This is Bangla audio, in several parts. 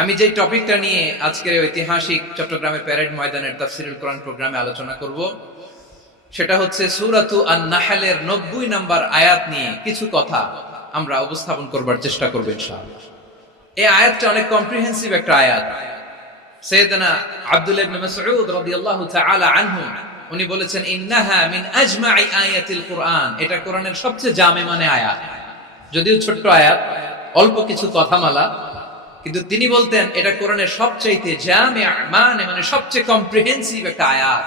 আমি যে টপিকটা নিয়ে আজকের ঐতিহাসিক চট্টগ্রামের প্যারেড ময়দানের তাফসিরুল কোরআন প্রোগ্রামে আলোচনা করব সেটা হচ্ছে সূরাতু আন-নাহলের 90 নম্বর আয়াত নিয়ে কিছু কথা আমরা উপস্থাপন করবার চেষ্টা করব ইনশাআল্লাহ। এই আয়াতটা অনেক কম্প্রিহেন্সিভ একটা আয়াত। সাইয়েদনা আব্দুল্লাহ ইবনে মাসউদ রাদিয়াল্লাহু তাআলা আনহু উনি বলেছেন, ইন্নাহা মিন আজমাই আয়াতিল কুরআন, এটা কোরআনের সবচেয়ে জামে মানে আয়াত। যদিও ছোট্ট আয়াত, অল্প কিছু কথামালা, কিন্তু তিনি বলতেন এটা কোরআনের সবচাইতে জামিআ মানে সবচেয়ে কম্প্রিহেন্সিভ একটা আয়াত,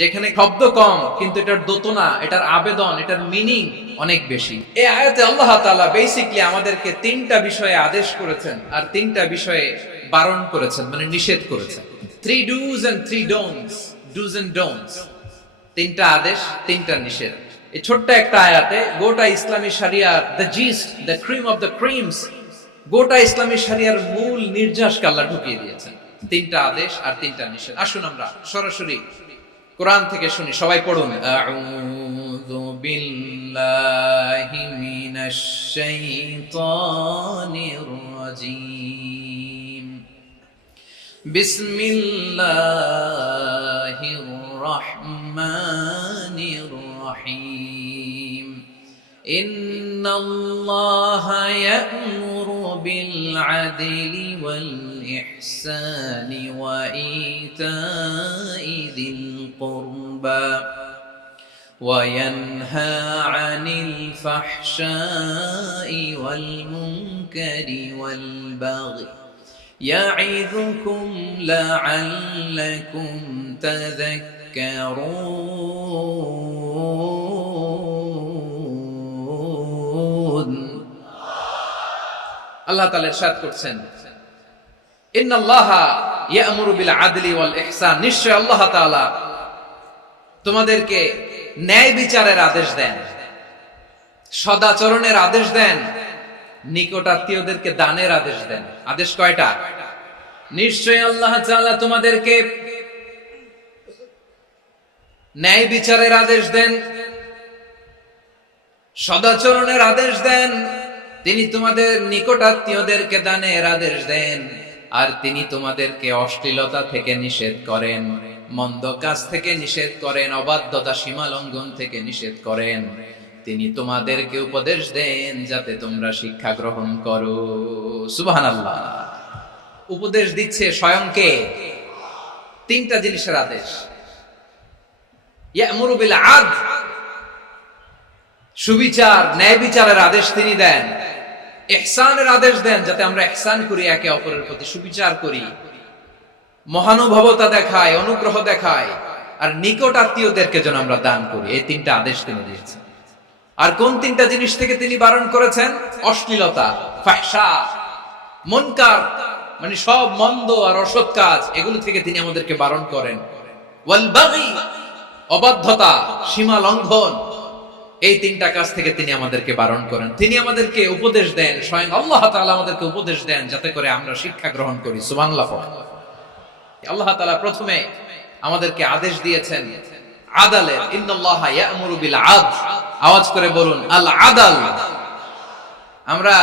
যেখানে শব্দ কম কিন্তু এটার দোতনা, এটার আবেদন, এটার মিনিং অনেক বেশি। এই আয়াতে আল্লাহ তাআলা বেসিক্যালি আমাদেরকে তিনটা বিষয়ে আদেশ করেছেন আর তিনটা বিষয়ে বারণ করেছেন, মানে নিষেধ করেছেন। 3 do's and 3 don'ts, do's and don'ts, তিনটা আদেশ, তিনটা নিষেধ। এই ছোট্ট একটা আয়াতে গোটা ইসলামী শরিয়ার the gist, the cream of the creams, গোটা ইসলামী শরিয়ার মূল নির্যাসকে আল্লাহ ঢুকিয়ে দিয়েছেন। তিনটা আদেশ আর তিনটা নিষেধ। আসুন আমরা সরাসরি কোরআন থেকে শুনি, সবাই পড়ুন। আউযু বিল্লাহি মিনাশ শাইতানির রাজীম। বিসমিল্লাহির রাহমানির রাহিম। ইন্নাল্লাহা ইয়া'মুরু বিল আদলি ওয়াল ইহসানি ওয়া ইতা'i যিল কুরবা ওয়া ইয়ানহা আনিল ফাহশাই ওয়াল মুনকারি ওয়াল বাগই ইয়া'ইযুকুম লা'আল্লাকুম তাযাক্কারুন। আল্লাহ তাআলা ইরশাদ করছেন, ইন্নাল্লাহা ইয়া'মুরু বিল আদলি ওয়াল ইহসান, নিশ্চয় আল্লাহ তাআলা তোমাদেরকে ন্যায় বিচারের আদেশ দেন, সদাচরণের আদেশ দেন, নিকটাত্মীয়দেরকে দানের আদেশ দেন। আদেশ কয়টা? নিশ্চয় আল্লাহ তাআলা তোমাদেরকে ন্যায় বিচারের আদেশ দেন, সদাচরণের আদেশ দেন, তিনি তোমাদের নিকটাত্মীয়দেরকে দানের আদেশ দেন, আর তিনি তোমাদেরকে অশ্লীলতা থেকে নিষেধ করেন, মন্দ কাজ থেকে নিষেধ করেন, অবাধ্যতা সীমা লঙ্ঘন থেকে নিষেধ করেন। তিনি তোমাদেরকে উপদেশ দেন যাতে তোমরা শিক্ষা গ্রহণ করো। সুবহানাল্লাহ। উপদেশ দিচ্ছে স্বয়ং কে? তিনটা জিনিসের আদেশ। ইয়া'মুরু বিল আদল, সুবিচার, ন্যায় বিচারের আদেশ তিনি দেন। ইহসানের আদেশ দেন, যাতে আমরা ইহসান করি, একে অপরের প্রতি সুবিচার করি, মহানুভবতা দেখায়, অনুগ্রহ দেখায়, আর নিকট আত্মীয়দেরকে যেন আমরা দান করি। এই তিনটা আদেশ তিনি দিয়েছেন। আর কোন তিনটা জিনিস থেকে তিনি বারণ করেছেন? অশ্লীলতা, ফাহশা, মুনকার, মানে সব মন্দ আর অসৎ কাজ, এগুলো থেকে তিনি আমাদেরকে বারণ করেন। ওয়াল বাগি, অবাধ্যতা, সীমা লঙ্ঘন, এই তিনটা কাজ থেকে তিনি আমাদেরকে বারণ করেন। তিনি আমাদেরকে উপদেশ দেন, স্বয়ং আল্লাহ তাআলা আমাদেরকে উপদেশ দেন যাতে করে আমরা শিক্ষা গ্রহণ করি। সুবহানাল্লাহ। আল্লাহ তাআলা প্রথমে আমাদেরকে আদেশ দিয়েছেন আদালের। ইন্নাল্লাহা ইয়া'মুরু বিল আদল, আওয়াজ করে বলুন আল আদল। আমরা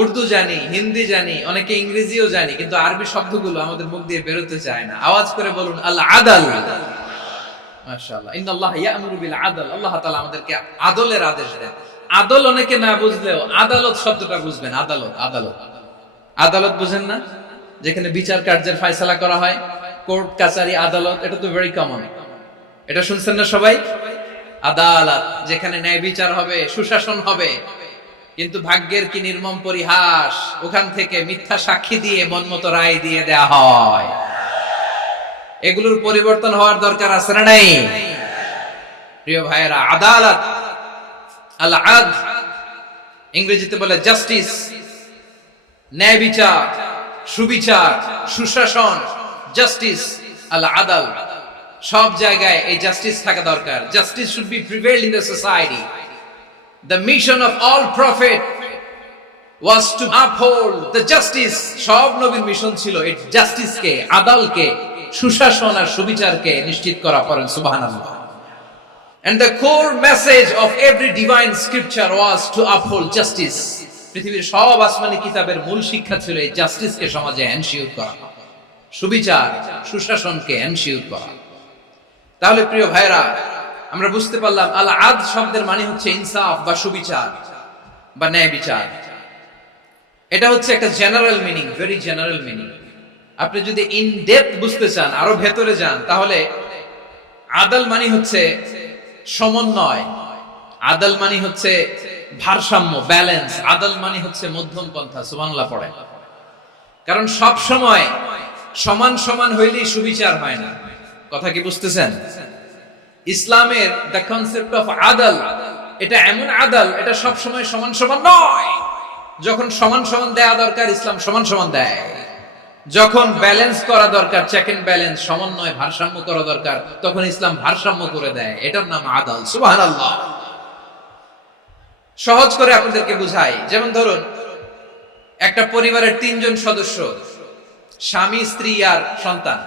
উর্দু জানি, হিন্দি জানি, অনেকে ইংরেজিও জানি, কিন্তু আরবি শব্দগুলো আমাদের মুখ দিয়ে বেরোতে চায় না। আওয়াজ করে বলুন আল আদল। মাশাআল্লাহ। ইন্নাল্লাহা ইয়া'মুরু বিল আদল, আল্লাহ তাআলা আমাদেরকে আদলের আদেশ দেন। আদল অনেকে না বুঝলেও আদালত শব্দটা বুঝবেন। আদালত, আদালত, আদালত বুঝেন না? যেখানে বিচার কার্যের ফয়সালা করা হয়, কোর্ট কাচারি, আদালত, এটা তো ভেরি কমন। এটা শুনছেন না সবাই? আদালত, যেখানে ন্যায় বিচার হবে, সুশাসন হবে। কিন্তু ভাগ্যের কি নির্মম পরিহাস, ওখান থেকে মিথ্যা সাক্ষী দিয়ে মনমতো রায় দিয়ে দেয়া হয়। এগুলোর পরিবর্তন হওয়ার দরকার আছে না নাই? প্রিয় ভাইয়েরা, আদালত, আল আদল, ইংরেজিতে বলে জাস্টিস, ন্যায় বিচার, সুবিচার, সুশাসন, জাস্টিস, আল আদল, সব জায়গায় এই জাস্টিস থাকা দরকার। Justice should be prevail in the society. The mission of all prophet was to uphold the justice. সব নবীর মিশন ছিল এই জাস্টিসকে, আদালকে, সুশাসন আর সুবিচারকে নিশ্চিত করা। পড়েন সুবহানাল্লাহ। And the core message of every divine scripture was to uphold justice. পৃথিবীর সব আসমানি কিতাবের মূল শিক্ষা ছিল এই জাস্টিসকে সমাজে এনশিওর করা, সুবিচার সুশাসনকে এনশিওর করা। তাহলে প্রিয় ভাইরা, আমরা বুঝতে পারলাম আল আদ শব্দের মানে হচ্ছে ইনসাফ বা সুবিচার বা ন্যায় বিচার। এটা হচ্ছে একটা general meaning, very general meaning. আপনি যদি ইন ডেপথ বুঝতে চান, আরো ভেতরে যান, তাহলে আদল মানে হচ্ছে সমন্বয়, আদল মানে হচ্ছে ভারসাম্য, ব্যালেন্স। আদল মানে হচ্ছে মধ্যম পন্থা। সুবহানাল্লাহ পড়ে। কারণ সব সময় সমান সমান হইলেই সুবিচার হয় না। কথা কি বুঝতেছেন? ইসলামের দ্য কনসেপ্ট অফ আদল, এটা এমন আদল, এটা সব সময় সমান সমান নয়। যখন সমান সমান দেয়া দরকার, ইসলাম সমান সমান দেয়। যখন ব্যালেন্স করা দরকার, চেক এন্ড ব্যালেন্স, সমন্বয়, ভারসাম্য করা দরকার, তখন ইসলাম ভারসাম্য করে দেয়। এটার নাম আদল। সুবহানাল্লাহ। সহজ করে আপনাদেরকে বুঝাই। যেমন ধরুন, একটা পরিবারের 3 জন সদস্য, স্বামী, স্ত্রী আর সন্তান।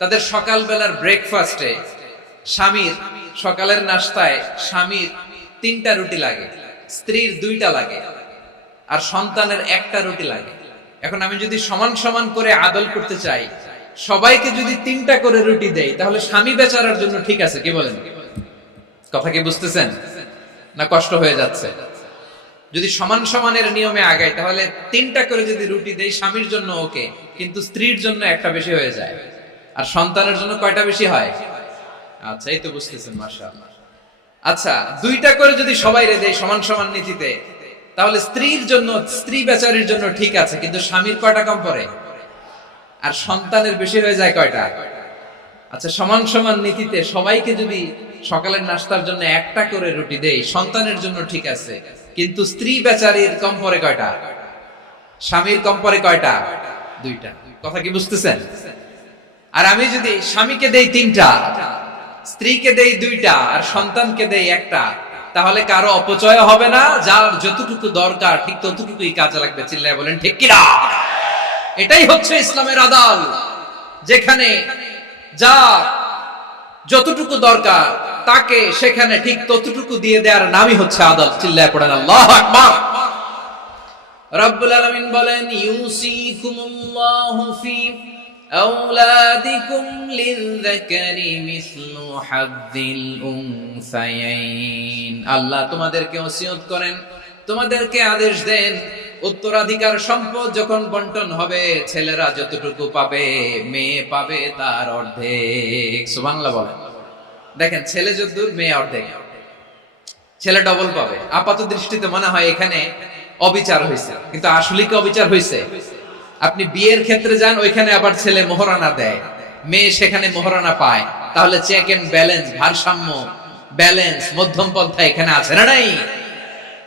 তাদের সকালবেলার ব্রেকফাস্টে, স্বামীর সকালের নাস্তায় স্বামীর 3টা রুটি লাগে, স্ত্রীর 2টা লাগে, আর সন্তানের 1টা রুটি লাগে। এখন আমি যদি সমান সমান করে আদল করতে চাই, সবাইকে যদি 3টা করে রুটি দেই, তাহলে স্বামী বেচারার জন্য ঠিক আছে? কি বলেন? কথা কি বুঝতেছেন না কষ্ট হয়ে যাচ্ছে? যদি সমান সমানের নিয়মে আগাই, তাহলে 3টা করে যদি রুটি দেই, স্বামীর জন্য ওকে, কিন্তু স্ত্রীর জন্য 1টা বেশি হয়ে যায়। আর সন্তানের জন্য কয়টা বেশি হয়? আচ্ছা, এই তো বুঝতেছেন, মাশাআল্লাহ। আচ্ছা, 2টা করে যদি সবাই দেই সমান সমান নীতিতে, তাহলে স্ত্রীর জন্য, স্ত্রী বেচারির জন্য ঠিক আছে, কিন্তু স্বামীর কয়টা কম পড়ে? আর সন্তানের বেশি হয়ে যায় কয়টা? আচ্ছা, সমান সমান নীতিতে সবাইকে যদি সকালের নাস্তার জন্য 1টা করে রুটি দেই, সন্তানের জন্য ঠিক আছে, কিন্তু স্ত্রী বেচারির কম পড়ে কয়টা? স্বামীর কম পড়ে কয়টা? 2টা। কথা কি বুঝতেছেন? আর আমি যদি স্বামীকে দেই 3টা, স্ত্রীকে দেই 2টা, আর সন্তানকে দেই 1টা, তাহলে কারো অপচয় হবে না। যার যতটুকু দরকার ঠিক ততটুকুই কাজে লাগবে। চিল্লায় বলেন ঠিক কিনা? এটাই হচ্ছে ইসলামের আদল, যেখানে যা যতটুকু দরকার তাকে সেখানে ঠিক ততটুকু দিয়ে দেওয়ার নামই হচ্ছে আদল। চিল্লায় পড়েন আল্লাহু আকবার। রব্বুল আলামিন বলেন, ইউসিকুমুল্লাহু ফি আওলাদিকুম লিযযাকারি মিসলু হাযযিল উনসায়াইন। আল্লাহ তোমাদেরকে ওসিয়ত করেন, তোমাদেরকে আদেশ দেন, উত্তরাধিকার সম্পদ যখন বন্টন হবে, ছেলেরা যতটুকু পাবে, মেয়ে পাবে তার অর্ধেক। সুবহানাল্লাহ বলেন। দেখেন, ছেলে যতদূর, মেয়ে অর্ধেক। ছেলে ডবল পাবে। আপাত দৃষ্টিতে মনে হয় এখানে অবিচার হয়েছে, কিন্তু আসলে কি অবিচার হয়েছে? আপনি বিয়ের ক্ষেত্রে যান, ওইখানে আবার ছেলে মোহরানা দেয়, মেয়ে সেখানে মোহরানা পায়। তাহলে চেক এন্ড ব্যালেন্স, ভারসাম্য, ব্যালেন্স, মধ্যম পন্থা এখানে আছে না নাই?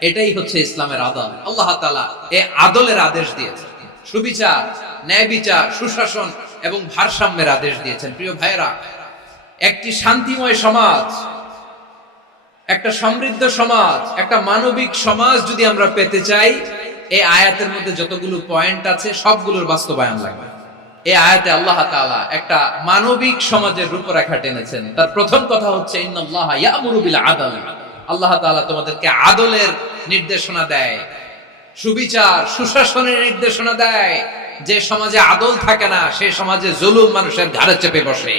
এটাই হচ্ছে ইসলামের আদল। আল্লাহ তাআলা এই আদলের আদেশ দিয়েছেন, সুবিচার, ন্যায় বিচার, সুশাসন এবং ভারসাম্যের আদেশ দিয়েছেন। প্রিয় ভাইরা, একটি শান্তিময় সমাজ, একটা সমৃদ্ধ সমাজ, একটা মানবিক সমাজ যদি আমরা পেতে চাই, এই আয়াতের মধ্যে যতগুলো পয়েন্ট আছে সবগুলোর বাস্তবায়ন লাগবে। এই আয়াতে আল্লাহ তাআলা একটা মানবিক সমাজের রূপরেখা টেনেছেন। তার প্রথম কথা হচ্ছে, ইন্নাল্লাহা ইয়ামুরু বিল আদল। আল্লাহ তাআলা তোমাদেরকে আদলের নির্দেশনা দেয়, সুবিচার, সুশাসনের নির্দেশনা দেয়। যে সমাজে আদল থাকে না, সেই সমাজে জুলুম মানুষের ঘাড়ে চেপে বসে।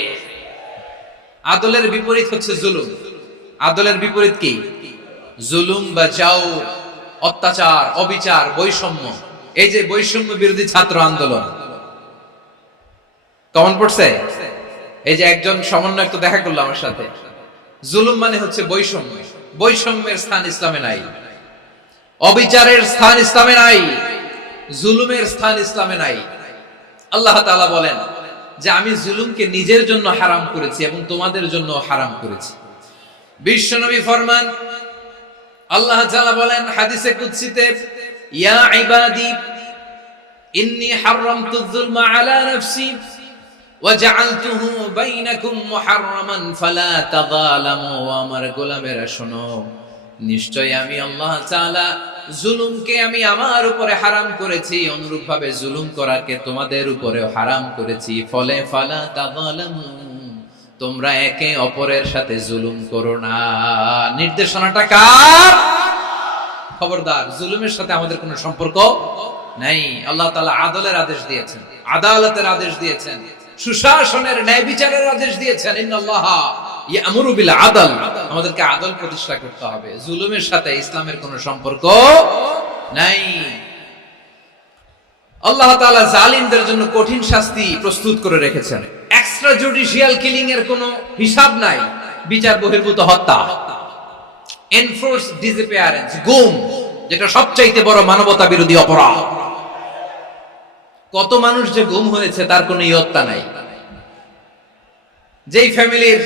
আদলের বিপরীত হচ্ছে জুলুম। আদলের বিপরীত কি? জুলুম বা জাওর, অত্যাচার, অবিচার, বৈষম্য। এই যে বৈষম্য বিরোধী ছাত্র আন্দোলন কমন পড়ছে? এই যে একজন সমন্বয়ক তো দেখা করলো আমার সাথে। জুলুম মানে হচ্ছে বৈষম্য। বৈষম্যের স্থান ইসলামে নাই, অবিচারের স্থান ইসলামে নাই, জুলুমের স্থান ইসলামে নাই। আল্লাহ তাআলা বলেন যে আমি জুলুমকে নিজের জন্য হারাম করেছি এবং তোমাদের জন্য হারাম করেছি। বিশ্বনবী ফরমান, আল্লাহ তাআলা বলেন হাদিসে কুদসিতে, ইয়া ইবাদি ইন্নী হারামতুয যুলমা আলা নাফসি ওয়া জাআলতুহু বাইনাকুম মুহাররামান ফালা তাযালামু। আমার গোলামেরা শোনো, নিশ্চয় আমি আল্লাহ তাআলা জুলুমকে আমি আমার উপরে হারাম করেছি, অনুরূপভাবে জুলুম করাকে তোমাদের উপরেও হারাম করেছি। ফলে ফালা তাযালামু, তোমরা একে অপরের সাথে জুলুম করো না। নির্দেশনাটা কার? খবরদার, জুলুমের সাথে আমাদের কোনো সম্পর্ক নাই। আল্লাহ তাআলা আদলের আদেশ দিয়েছেন, আদালতের আদেশ দিয়েছেন, সুশাসনের, ন্যায় বিচারের আদেশ দিয়েছেন। ইন্নাল্লাহা ইয়ামুরু বিল আদল, আমাদেরকে আদল প্রতিষ্ঠা করতে হবে। জুলুমের সাথে ইসলামের কোনো সম্পর্ক নাই। আল্লাহ তাআলা জালিমদের জন্য কঠিন শাস্তি প্রস্তুত করে রেখেছেন। এক্সট্রা জুডিশিয়াল কিলিং এর কোনো হিসাব নাই। বিচার বহির্ভূত হত্যা, এনফোর্স ডিসঅ্যাপিয়ারেন্স, গুম, যেটা সবচাইতে বড় মানবতা বিরোধী অপরাধ। কত মানুষ যে গুম হয়েছে তার কোনো ইয়ত্তা নাই। যেই ফ্যামিলির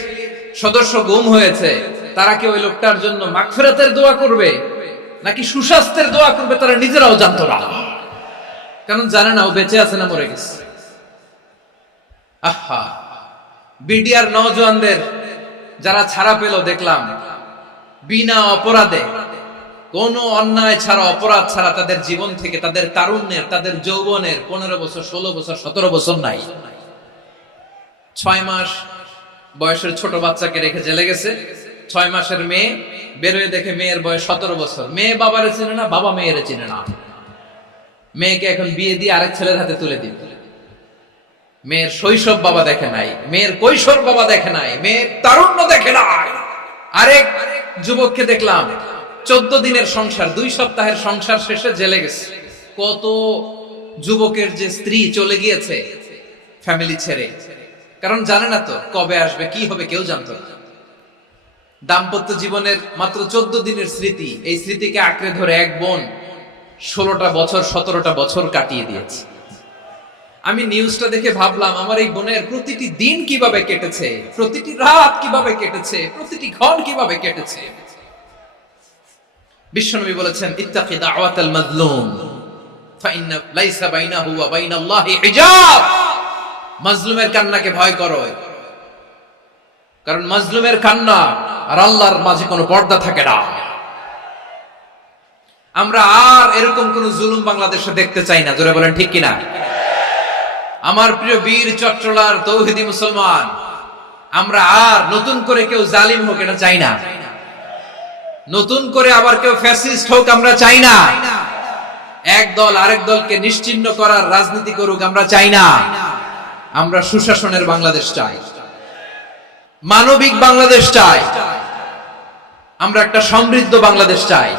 সদস্য গুম হয়েছে তারা কি ওই লোকটার জন্য মাগফিরাতের দোয়া করবে নাকি সুস্বাস্থ্যের দোয়া করবে তারা নিজেরাও জানতো না, কারণ জানে না ও বেঁচে আছে না মরে গেছে। আহা, বিডিআর নওজোয়ানদের যারা ছাড়া পেল দেখলাম, বিনা অপরাধে, কোনো অন্যায় ছাড়া, অপরাধ ছাড়া তাদের জীবন থেকে, তাদের তারুণ্যের, তাদের যৌবনের 15 বছর, 16 বছর, 17 বছর নাই। 6 মাস বয়সের ছোট বাচ্চাকে রেখে জেলে গেছে। 6 মাসের মেয়ে বেরোয় দেখে মেয়ের বয়স 17 বছর। মেয়ে বাবারে চিনে না, বাবা মেয়েরে চিনে না। মেয়েকে এখন বিয়ে দিয়ে আরেক ছেলের হাতে তুলে দিবে। মেয়ের শৈশব বাবা দেখে নাই, মেয়ের কৈশোর বাবা দেখে নাই, মেয়ের তারুণ্য দেখে নাই। আরেক যুবককে দেখলাম 14 দিনের সংসার, 2 সপ্তাহের সংসার শেষে জেলে গেছে। কত যুবকের যে স্ত্রী চলে গিয়েছে ফ্যামিলি ছেড়ে, কারণ জানে না তো কবে আসবে, কি হবে, কেউ জানতো না। দাম্পত্য জীবনের মাত্র 14 দিনের স্মৃতি, এই স্মৃতিকে আঁকড়ে ধরে এক বোন 16টা বছর, 17টা বছর কাটিয়ে দিয়েছে। আমি নিউজটা দেখে ভাবলাম, আমার এই বোনের প্রতিটি দিন কিভাবে কেটেছে, প্রতিটি রাত কিভাবে কেটেছে, প্রতিটি ক্ষণ কিভাবে কেটেছে। বিশ্বনবী বলেছেন, ইত্তাকি দাওয়াতাল মাজলুম ফাইন্না লাইসা বাইনাহু ওয়া বাইনাল্লাহি হিজাব। মাজলুমের কান্নাকে ভয় করো, কারণ মাজলুমের কান্না আর আল্লাহর মাঝে কোনো পর্দা থাকে না। আমরা আর এরকম কোন জুলুম বাংলাদেশে দেখতে চাই না। জোরে বলেন ঠিক কিনা? আমার প্রিয় বীর চট্টলার তৌহিদি মুসলমান, আমরা আর নতুন করে কেউ জালিম হোক এটা চাই না। নতুন করে আবার কেউ ফ্যাসিস্ট হোক আমরা চাই না। এক দল আরেক দলকে নিশ্চিহ্ন করার রাজনীতি করুক আমরা চাই না। আমরা সুশাসনের বাংলাদেশ চাই, মানবিক বাংলাদেশ চাই, আমরা একটা সমৃদ্ধ বাংলাদেশ চাই।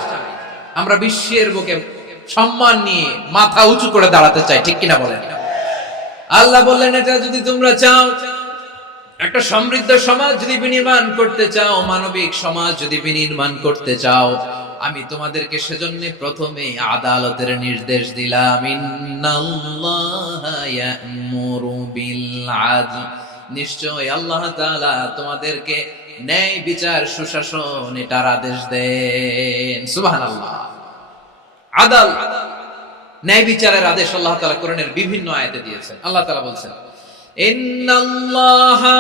আমরা বিশ্বের বুকে সম্মান নিয়ে মাথা উঁচু করে দাঁড়াতে চাই, ঠিক কিনা বলেন? আল্লাহ বললেন, এটা যদি তোমরা চাও, একটা সমৃদ্ধ সমাজ যদি বিনির্মাণ করতে চাও, মানবিক সমাজ যদি বিনির্মাণ করতে চাও, আমি তোমাদেরকে সেজন্য প্রথমে আদালতের নির্দেশ দিলাম। ইন্নাল্লাহা ইয়া'মুরু বিল আদল, নিশ্চয় আল্লাহ তাআলা তোমাদেরকে ন্যায় বিচার, সুশাসন এটার আদেশ দেন। সুবহানাল্লাহ। আদাল, ন্যায় বিচারের আদেশ আল্লাহ তাআলা কোরআনের বিভিন্ন আয়াতে দিয়েছেন। আল্লাহ তাআলা বলছেন, ইন্নাল্লাহা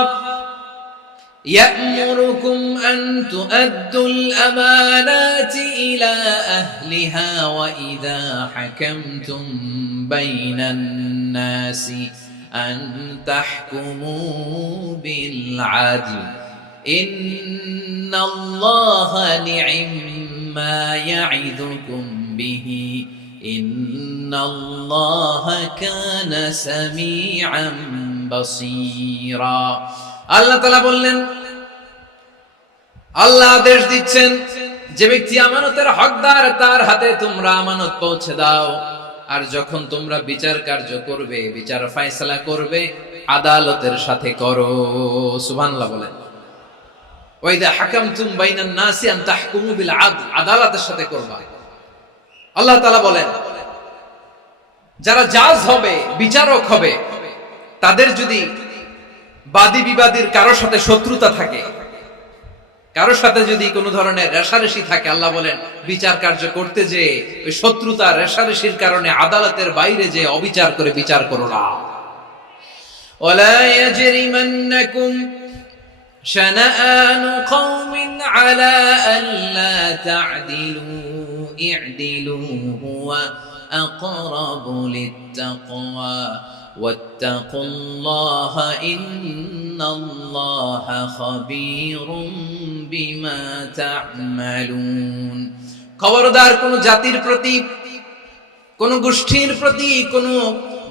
ইয়া'মুরুকুম আন তুআদ্দুল আমানাতি ইলা আহলিহা ওয়া ইযা হাকামতুম বাইনান নাসি আন তাহকুমু বিল আদল ইন্নাল্লাহা নি'ম্মা ইয়া'iদুকুম বিহি ইন্নাল্লাহা কানা সামিআন বাসীরা। আল্লাহ তাআলা বললেন, আল্লাহ আদেশ দিচ্ছেন, যে ব্যক্তি আমানতের হকদার তার হাতে তোমরা আমানত পৌঁছে দাও। আর যখন তোমরা বিচার কার্য করবে, বিচার ফয়সালা করবে, আদালতের সাথে করো। সুবহানাল্লাহ বলেন। ওয়া ইযা হাকামতুম বাইনান নাসি আন তাহকুমু বিল আদল, আদালতের সাথে করবা। আল্লাহ তাআলা বলেন, যারা জাজ হবে, বিচারক হবে, তাদের যদি বাদী বিবাদীর কারোর সাথে শত্রুতা থাকে, কারোর সাথে যদি কোনো ধরনের রেষারেষি থাকে, আল্লাহ বলেন বিচার কার্য করতে যে ওই শত্রুতা রেষারেষির কারণে আদালতের বাইরে যে অবিচার করে বিচার করো না। ওয়ালা ইয়াজরিমান্নাকুম শানাআনু কওমিন আলা আল্লা তা'দিলু ই'দিলু হুয়া আকরাবু লিত্তাকওয়া ওয়াত্তাকুল্লাহা ইন্নাল্লাহা খাবীরুম বিমা তা'মালুন। খবরদার কোন জাতির প্রতি, কোন গোষ্ঠীর প্রতি, কোন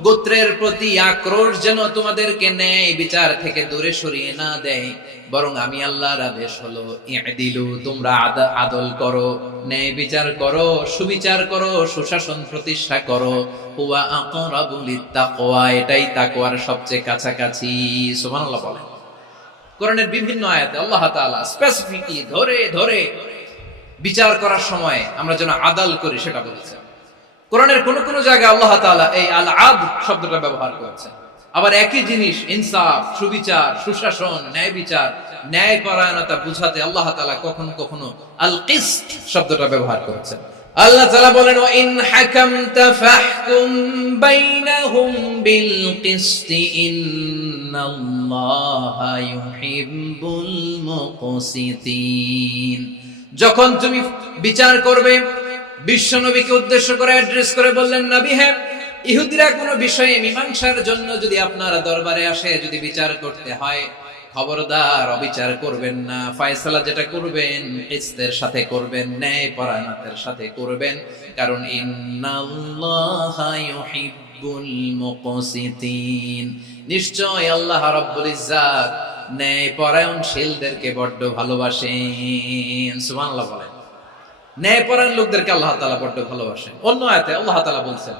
গোত্রের প্রতি আক্রোশ যেন তোমাদেরকে ন্যায় বিচার থেকে দূরে সরিয়ে না দেয়, বরং আমি আল্লাহর আদেশ হলো ইদিলু, তোমরা আদল করো, ন্যায় বিচার করো, সুবিচার করো, সুশাসন প্রতিষ্ঠা করো। হুয়া আকরাবু লিত্তাকওয়া, এটাই তাকওয়ার সবচেয়ে কাছাকাছি। সুবহানাল্লাহ বলেন। কোরআনের বিভিন্ন আয়াতে আল্লাহ তাআলা স্পেসিফিকলি ধরে ধরে বিচার করার সময় আমরা যেন আদাল করি সেটা বলেছেন। কোরআনের কোন কোন জায়গায় আল্লাহ তাআলা এই আল আদল শব্দটা ব্যবহার করেছেন। আবার একই জিনিস ইনসাফ, সুবিচার, সুশাসন, ন্যায় বিচার, ন্যায় পরায়ণতা বুঝাতে আল্লাহ তাআলা কখনো কখনো আল কিসত শব্দটা ব্যবহার করেছেন। আল্লাহ তাআলা বলেন, ওয়া ইন হাকামতা ফাহকুম বাইনাহুম বিল কিসতি ইন্নাল্লাহা ইউহিব্বুল মুকসিতিন। যখন তুমি বিচার করবে, বিশ্ব নবীকে উদ্দেশ্য করে অ্যাড্রেস করে বললেন, নবী হ্যাঁ, ইহুদিরা কোনো বিষয়ে মীমাংসার জন্য যদি আপনার দরবারে আসে, যদি বিচার করতে হয়, খবরদার অবিচার করবেন না। ফয়সালা যেটা করবেন কিসতের সাথে করবেন, ন্যায় পরায়ণতার সাথে করবেন, কারণ ইন্নাল্লাহা ইউহিব্বুল মুকসিতিন, নিশ্চয় আল্লাহ রাব্বুল ইজ্জাত ন্যায় পরায়ণশীলদেরকে বড্ড ভালোবাসেন। সুবহানাল্লাহ বলেন। ন্যায় পরায়ণ লোকদেরকে আল্লাহ তাআলা বড্ড ভালোবাসেন। অন্য আয়াতে আল্লাহ তাআলা বলছেন,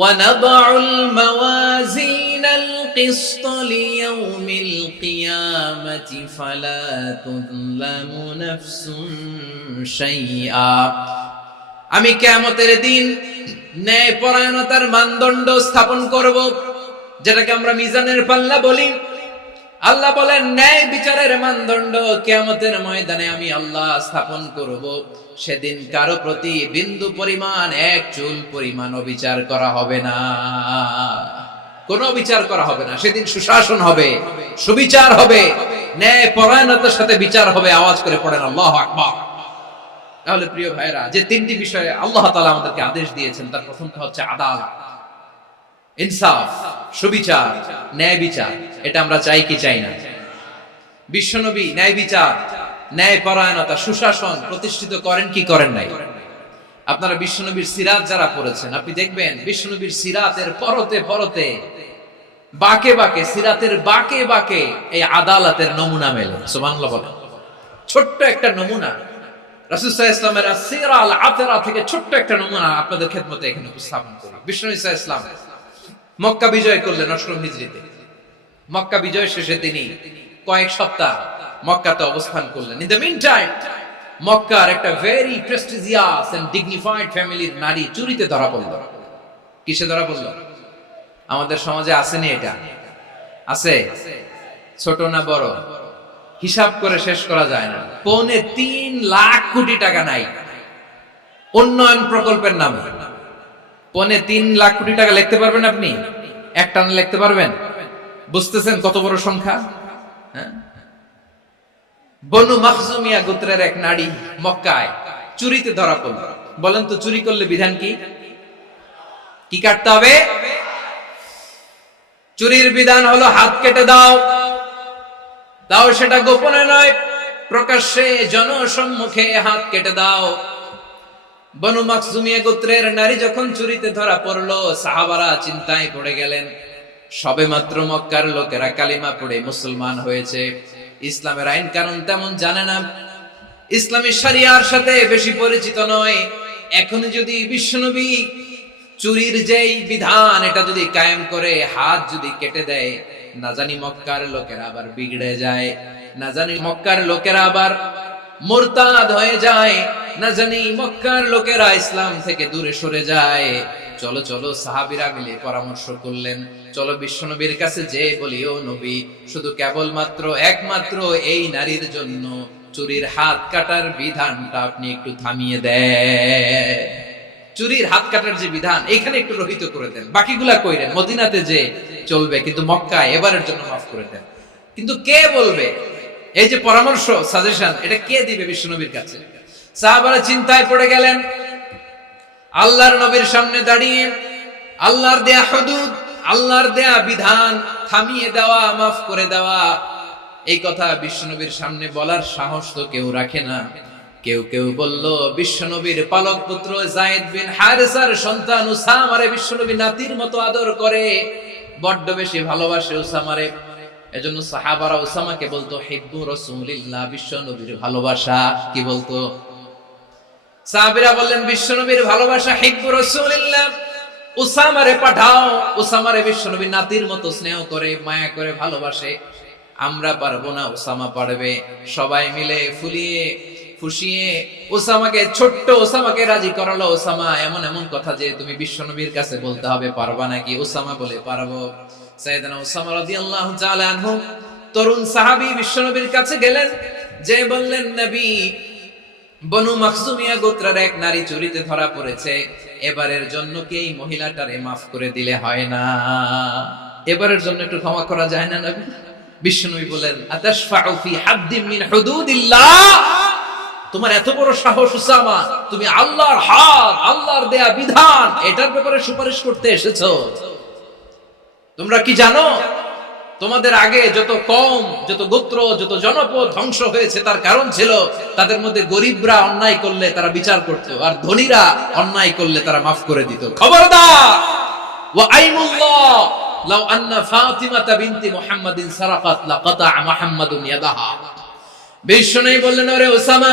وَنَضَعُ الْمَوَازِينَ الْقِسْطَ لِيَوْمِ الْقِيَامَةِ فَلَا تُظْلَمُ نَفْسٌ شَيْئًا। আমি কিয়ামতের দিন ন্যায় পরায়ণতার মানদণ্ড স্থাপন করব, যেটাকে আমরা মিজানের পাল্লা বলি। আল্লাহ বলেন, ন্যায় বিচারের মানদণ্ড কিয়ামতের ময়দানে আমি আল্লাহ স্থাপন করব। সেদিন কারো প্রতি বিন্দু পরিমাণ, এক চুল পরিমাণ বিচার করা হবে না, কোনো বিচার করা হবে না। সেদিন সুশাসন হবে, সুবিচার হবে, ন্যায় পরায়ণতার সাথে বিচার হবে। আওয়াজ করে পড়েন আল্লাহু আকবার। তাহলে প্রিয় ভাইরা, যে তিনটি বিষয়ে আল্লাহ তাআলা আমাদেরকে আদেশ দিয়েছেন, তার প্রথমটা হচ্ছে আদালত, ইনসাফ, সুবিচার, ন্যায় বিচার। এটা আমরা চাই কি চাই না? বিশ্বনবী ন্যায় বিচার, ন্যায় পরায়ণতা, সুশাসন প্রতিষ্ঠিত করেন কি করেন নাই? আপনারা বিশ্বনবীর সিরাত যারা পড়েছেন, আপনি দেখবেন বিশ্বনবীর সিরাতের পরতে পরতে, বাকে বাকে, সিরাতের বাকে বাকে এই আদালতের নমুনা মেলে। সুবহানাল্লাহ বলেন। ছোট্ট একটা নমুনা রাসূল সাল্লাল্লাহু আলাইহি ওয়াসাল্লামের আসিরা আল আতরা থেকে ছোট্ট একটা নমুনা আপনাদের খেদমতে এখানে উপস্থাপন করি। বিশ্বনবী সাল্লাল্লাহু আলাইহি ওয়াসাল্লাম মক্কা বিজয় করলেন ৮ম হিজরিতে। মক্কা বিজয় শেষে তিনি কয়েক সপ্তাহ মক্কাতে অবস্থান করলেন। ইন দ্য মিন টাইম মক্কার একটা ভেরি প্রেস্টিজিয়াস এন্ড ডিগনিফাইড ফ্যামিলির নারী চুরিতে ধরা পড়ল। কিসে ধরা পড়ল? আমাদের সমাজে আসেনি এটা? আছে? ছোট না বড়? হিসাব করে শেষ করা যায় না। ৩.৫ লাখ কোটি টাকা নাই উন্নয়ন প্রকল্পের নামে। ৩.৫ লাখ কোটি টাকা লিখতে পারবেন আপনি? একটানা লিখতে পারবেন? বুঝতেছেন কত বড় সংখ্যা? হ্যাঁ, বনু মাখজুমিয়া গোত্রের এক নারী মক্কায় চুরিতে ধরা পড়ল। বলেন তো, চুরি করলে বিধান কি? কি কাটতে হবে? চুরির বিধান হলো হাত কেটে দাও। দাও সেটা গোপনে নয়, প্রকাশ্যে জনসম্মুখে হাত কেটে দাও। বনু মাখজুমিয়া গোত্রের নারী যখন চুরিতে ধরা পড়লো, সাহাবারা চিন্তায় পড়ে গেলেন। সবেমাত্র মক্কার লোকেরা কালিমা পড়ে মুসলমান হয়েছে, ইসলামের আইন কানুন তেমন জানে না, ইসলামী শরিয়ার সাথে বেশি পরিচিত নয়। এখন যদি বিশ্বনবী চুরির যেই বিধান এটা যদি কায়েম করে হাত যদি কেটে দেয়, না জানি মক্কার লোকেরা আবার বিগড়ে যায়, না জানি মক্কার লোকেরা আবার মুরতাদ হয়ে যায়, না জানি মক্কার লোকেরা ইসলাম থেকে দূরে সরে যায়। চলো চলো, সাহাবীরা মিলে পরামর্শ করলেন, চলো বিশ্বনবীর কাছে যে বলি, ও নবী, শুধু কেবলমাত্র একমাত্র এই নারীর জন্য চুরির হাত কাটার বিধানটা আপনি একটু থামিয়ে দেন। চুরির হাত কাটার যে বিধান এখানে একটু রহিত করে দেন, বাকিগুলা কইরেন মদিনাতে যে চলবে, কিন্তু মক্কায় এবারের জন্য মাফ করে দেন। কিন্তু কে বলবে? এই যে পরামর্শ, সাজেশন, এটা কে দিবে বিশ্বনবীর কাছে? সাহাবারা চিন্তায় পড়ে গেলেন। আল্লাহর নবীর সামনে দাঁড়িয়ে আল্লাহর দেয়া হুদুদ, আল্লাহর দেয়া বিধান থামিয়ে দেওয়া, মাফ করে দেওয়া, এই কথা বিশ্বনবীর সামনে বলার সাহস তো কেউ রাখে না। কেউ কেউ বলল বিশ্বনবীর পালক পুত্র যায়েদ বিন হারেসার সন্তান উসামারে বিশ্বনবী নাতির মতো আদর করে, বড্ড বেশি ভালোবাসে উসামারে। এজন্য সাহাবারা উসামাকে বলতো হিব্বু রাসূলিল্লাহ, বিশ্বনবীর ভালোবাসা। কি বলতো? সাহাবীরা বললেন বিশ্বনবীর ভালোবাসা হিব্বু রাসূলিল্লাহ, উসামারে পাঠাও। উসামারে বিশ্বনবীর নাতির মতো স্নেহ করে, মায়া করে ভালোবাসে। আমরা পারবো না, উসামা পারবে। সবাই মিলে ফুলিয়ে ফুসিয়ে ওসামাকে, ছোট্ট ওসামাকে রাজি করালো। ওসামা এমন এমন কথা যে তুমি বিশ্বনবীর কাছে বলতে হবে, পারবা নাকি? ওসামা বলে পারবো। সাইয়েদনা ওসামা রাদিয়াল্লাহু তাআলা আনহু তরুণ সাহাবী বিশ্বনবীর কাছে গেলেন, যে বললেন নবী, বনু মাখজুমিয়া গোত্রের এক নারী চুরিতে ধরা পড়েছে, এবারের জন্য কি এই মহিলাটারে মাফ করে দিলে হয় না? এবারের জন্য একটু ক্ষমা করা যায় না নবী? বিশ্বনবী বলেন আতাশফাউ ফি হাদ্দিন মিন হুদুদিল্লাহ, তোমার এত বড় সাহস উসামা, তুমি আল্লাহর হাদ, আল্লাহর দেয়া বিধান, এটার ব্যাপারে সুপারিশ করতে এসেছো? তোমরা কি জানো তোমাদের আগে যত কওম, যত গোত্র, যত জনপদ ধ্বংস হয়েছে তার কারণ ছিল তাদের মধ্যে গরিবরা অন্যায় করলে তারা বিচার করত, আর ধনীরা অন্যায় করলে তারা মাফ করে দিত। খবরদার! ওয়া আইমুল্লাহ লাউ আন্না ফাতিমাতা বিনতি মুহাম্মাদিন সারাকাত লাকাতা মুহাম্মাদুন ইয়াদাহা। বিশ্বনবী বললেন, ওরে ওসামা,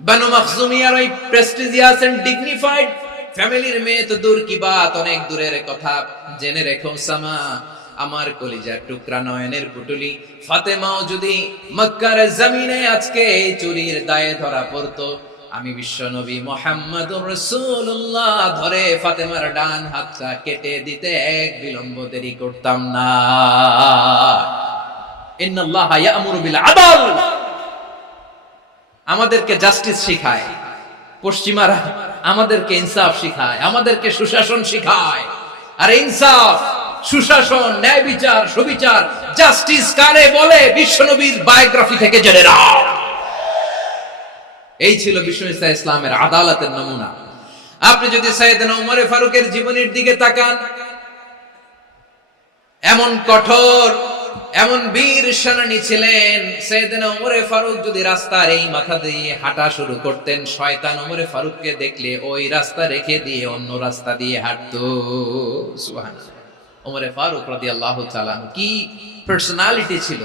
বানু মাখজুমিয়ার ওই প্রেস্টিজিয়াস এন্ড ডিগনিফাইড ফ্যামিলির মেয়ে তো দূর কি বাত, অনেক দূরের কথা। জেনে রেখো ওসামা, আমার কলিজার টুকরা নয়নের পুটুলি ফাতেমাও যদি মক্কার জমিনে আজকে এই চুরির দায়ে ধরা পড়তো, আমি বিশ্বনবী মুহাম্মদুর রাসূলুল্লাহ ধরে ফাতেমার ডান হাতটা কেটে দিতে এক বিলম্ব দেরি করতাম না। ইন্নাল্লাহা ইয়া'মুরু বিল আদল, আমাদেরকে জাস্টিস শিখায়। পশ্চিমারা আমাদেরকে ইনসাফ শিখায়, আমাদেরকে সুশাসন শিখায়। আর ইনসাফ, সুশাসন, ন্যায় বিচার, সুবিচার, জাস্টিস কারে বলে বিশ্বনবীর বায়োগ্রাফি থেকে জেনে নাও। এই ছিল বিশ্বনবী সাল্লাল্লাহু আলাইহি ইসলামের আদালতের নমুনা। আপনি যদি সাইয়েদনা ওমর ফারুকের জীবনের দিকে তাকান, এমন কঠোর, এমন বীর সেনানী ছিলেন। সাইয়েদনা ওমর ফারুক যদি রাস্তার এই মাথা দিয়ে হাঁটা শুরু করতেন, শয়তান ওমর ফারুককে দেখলে ওই রাস্তা রেখে দিয়ে অন্য রাস্তা দিয়ে হাঁটতো। সুবহানাল্লাহ। ওমর ফারুক রাদিয়াল্লাহু তাআলা কি পার্সোনালিটি ছিল,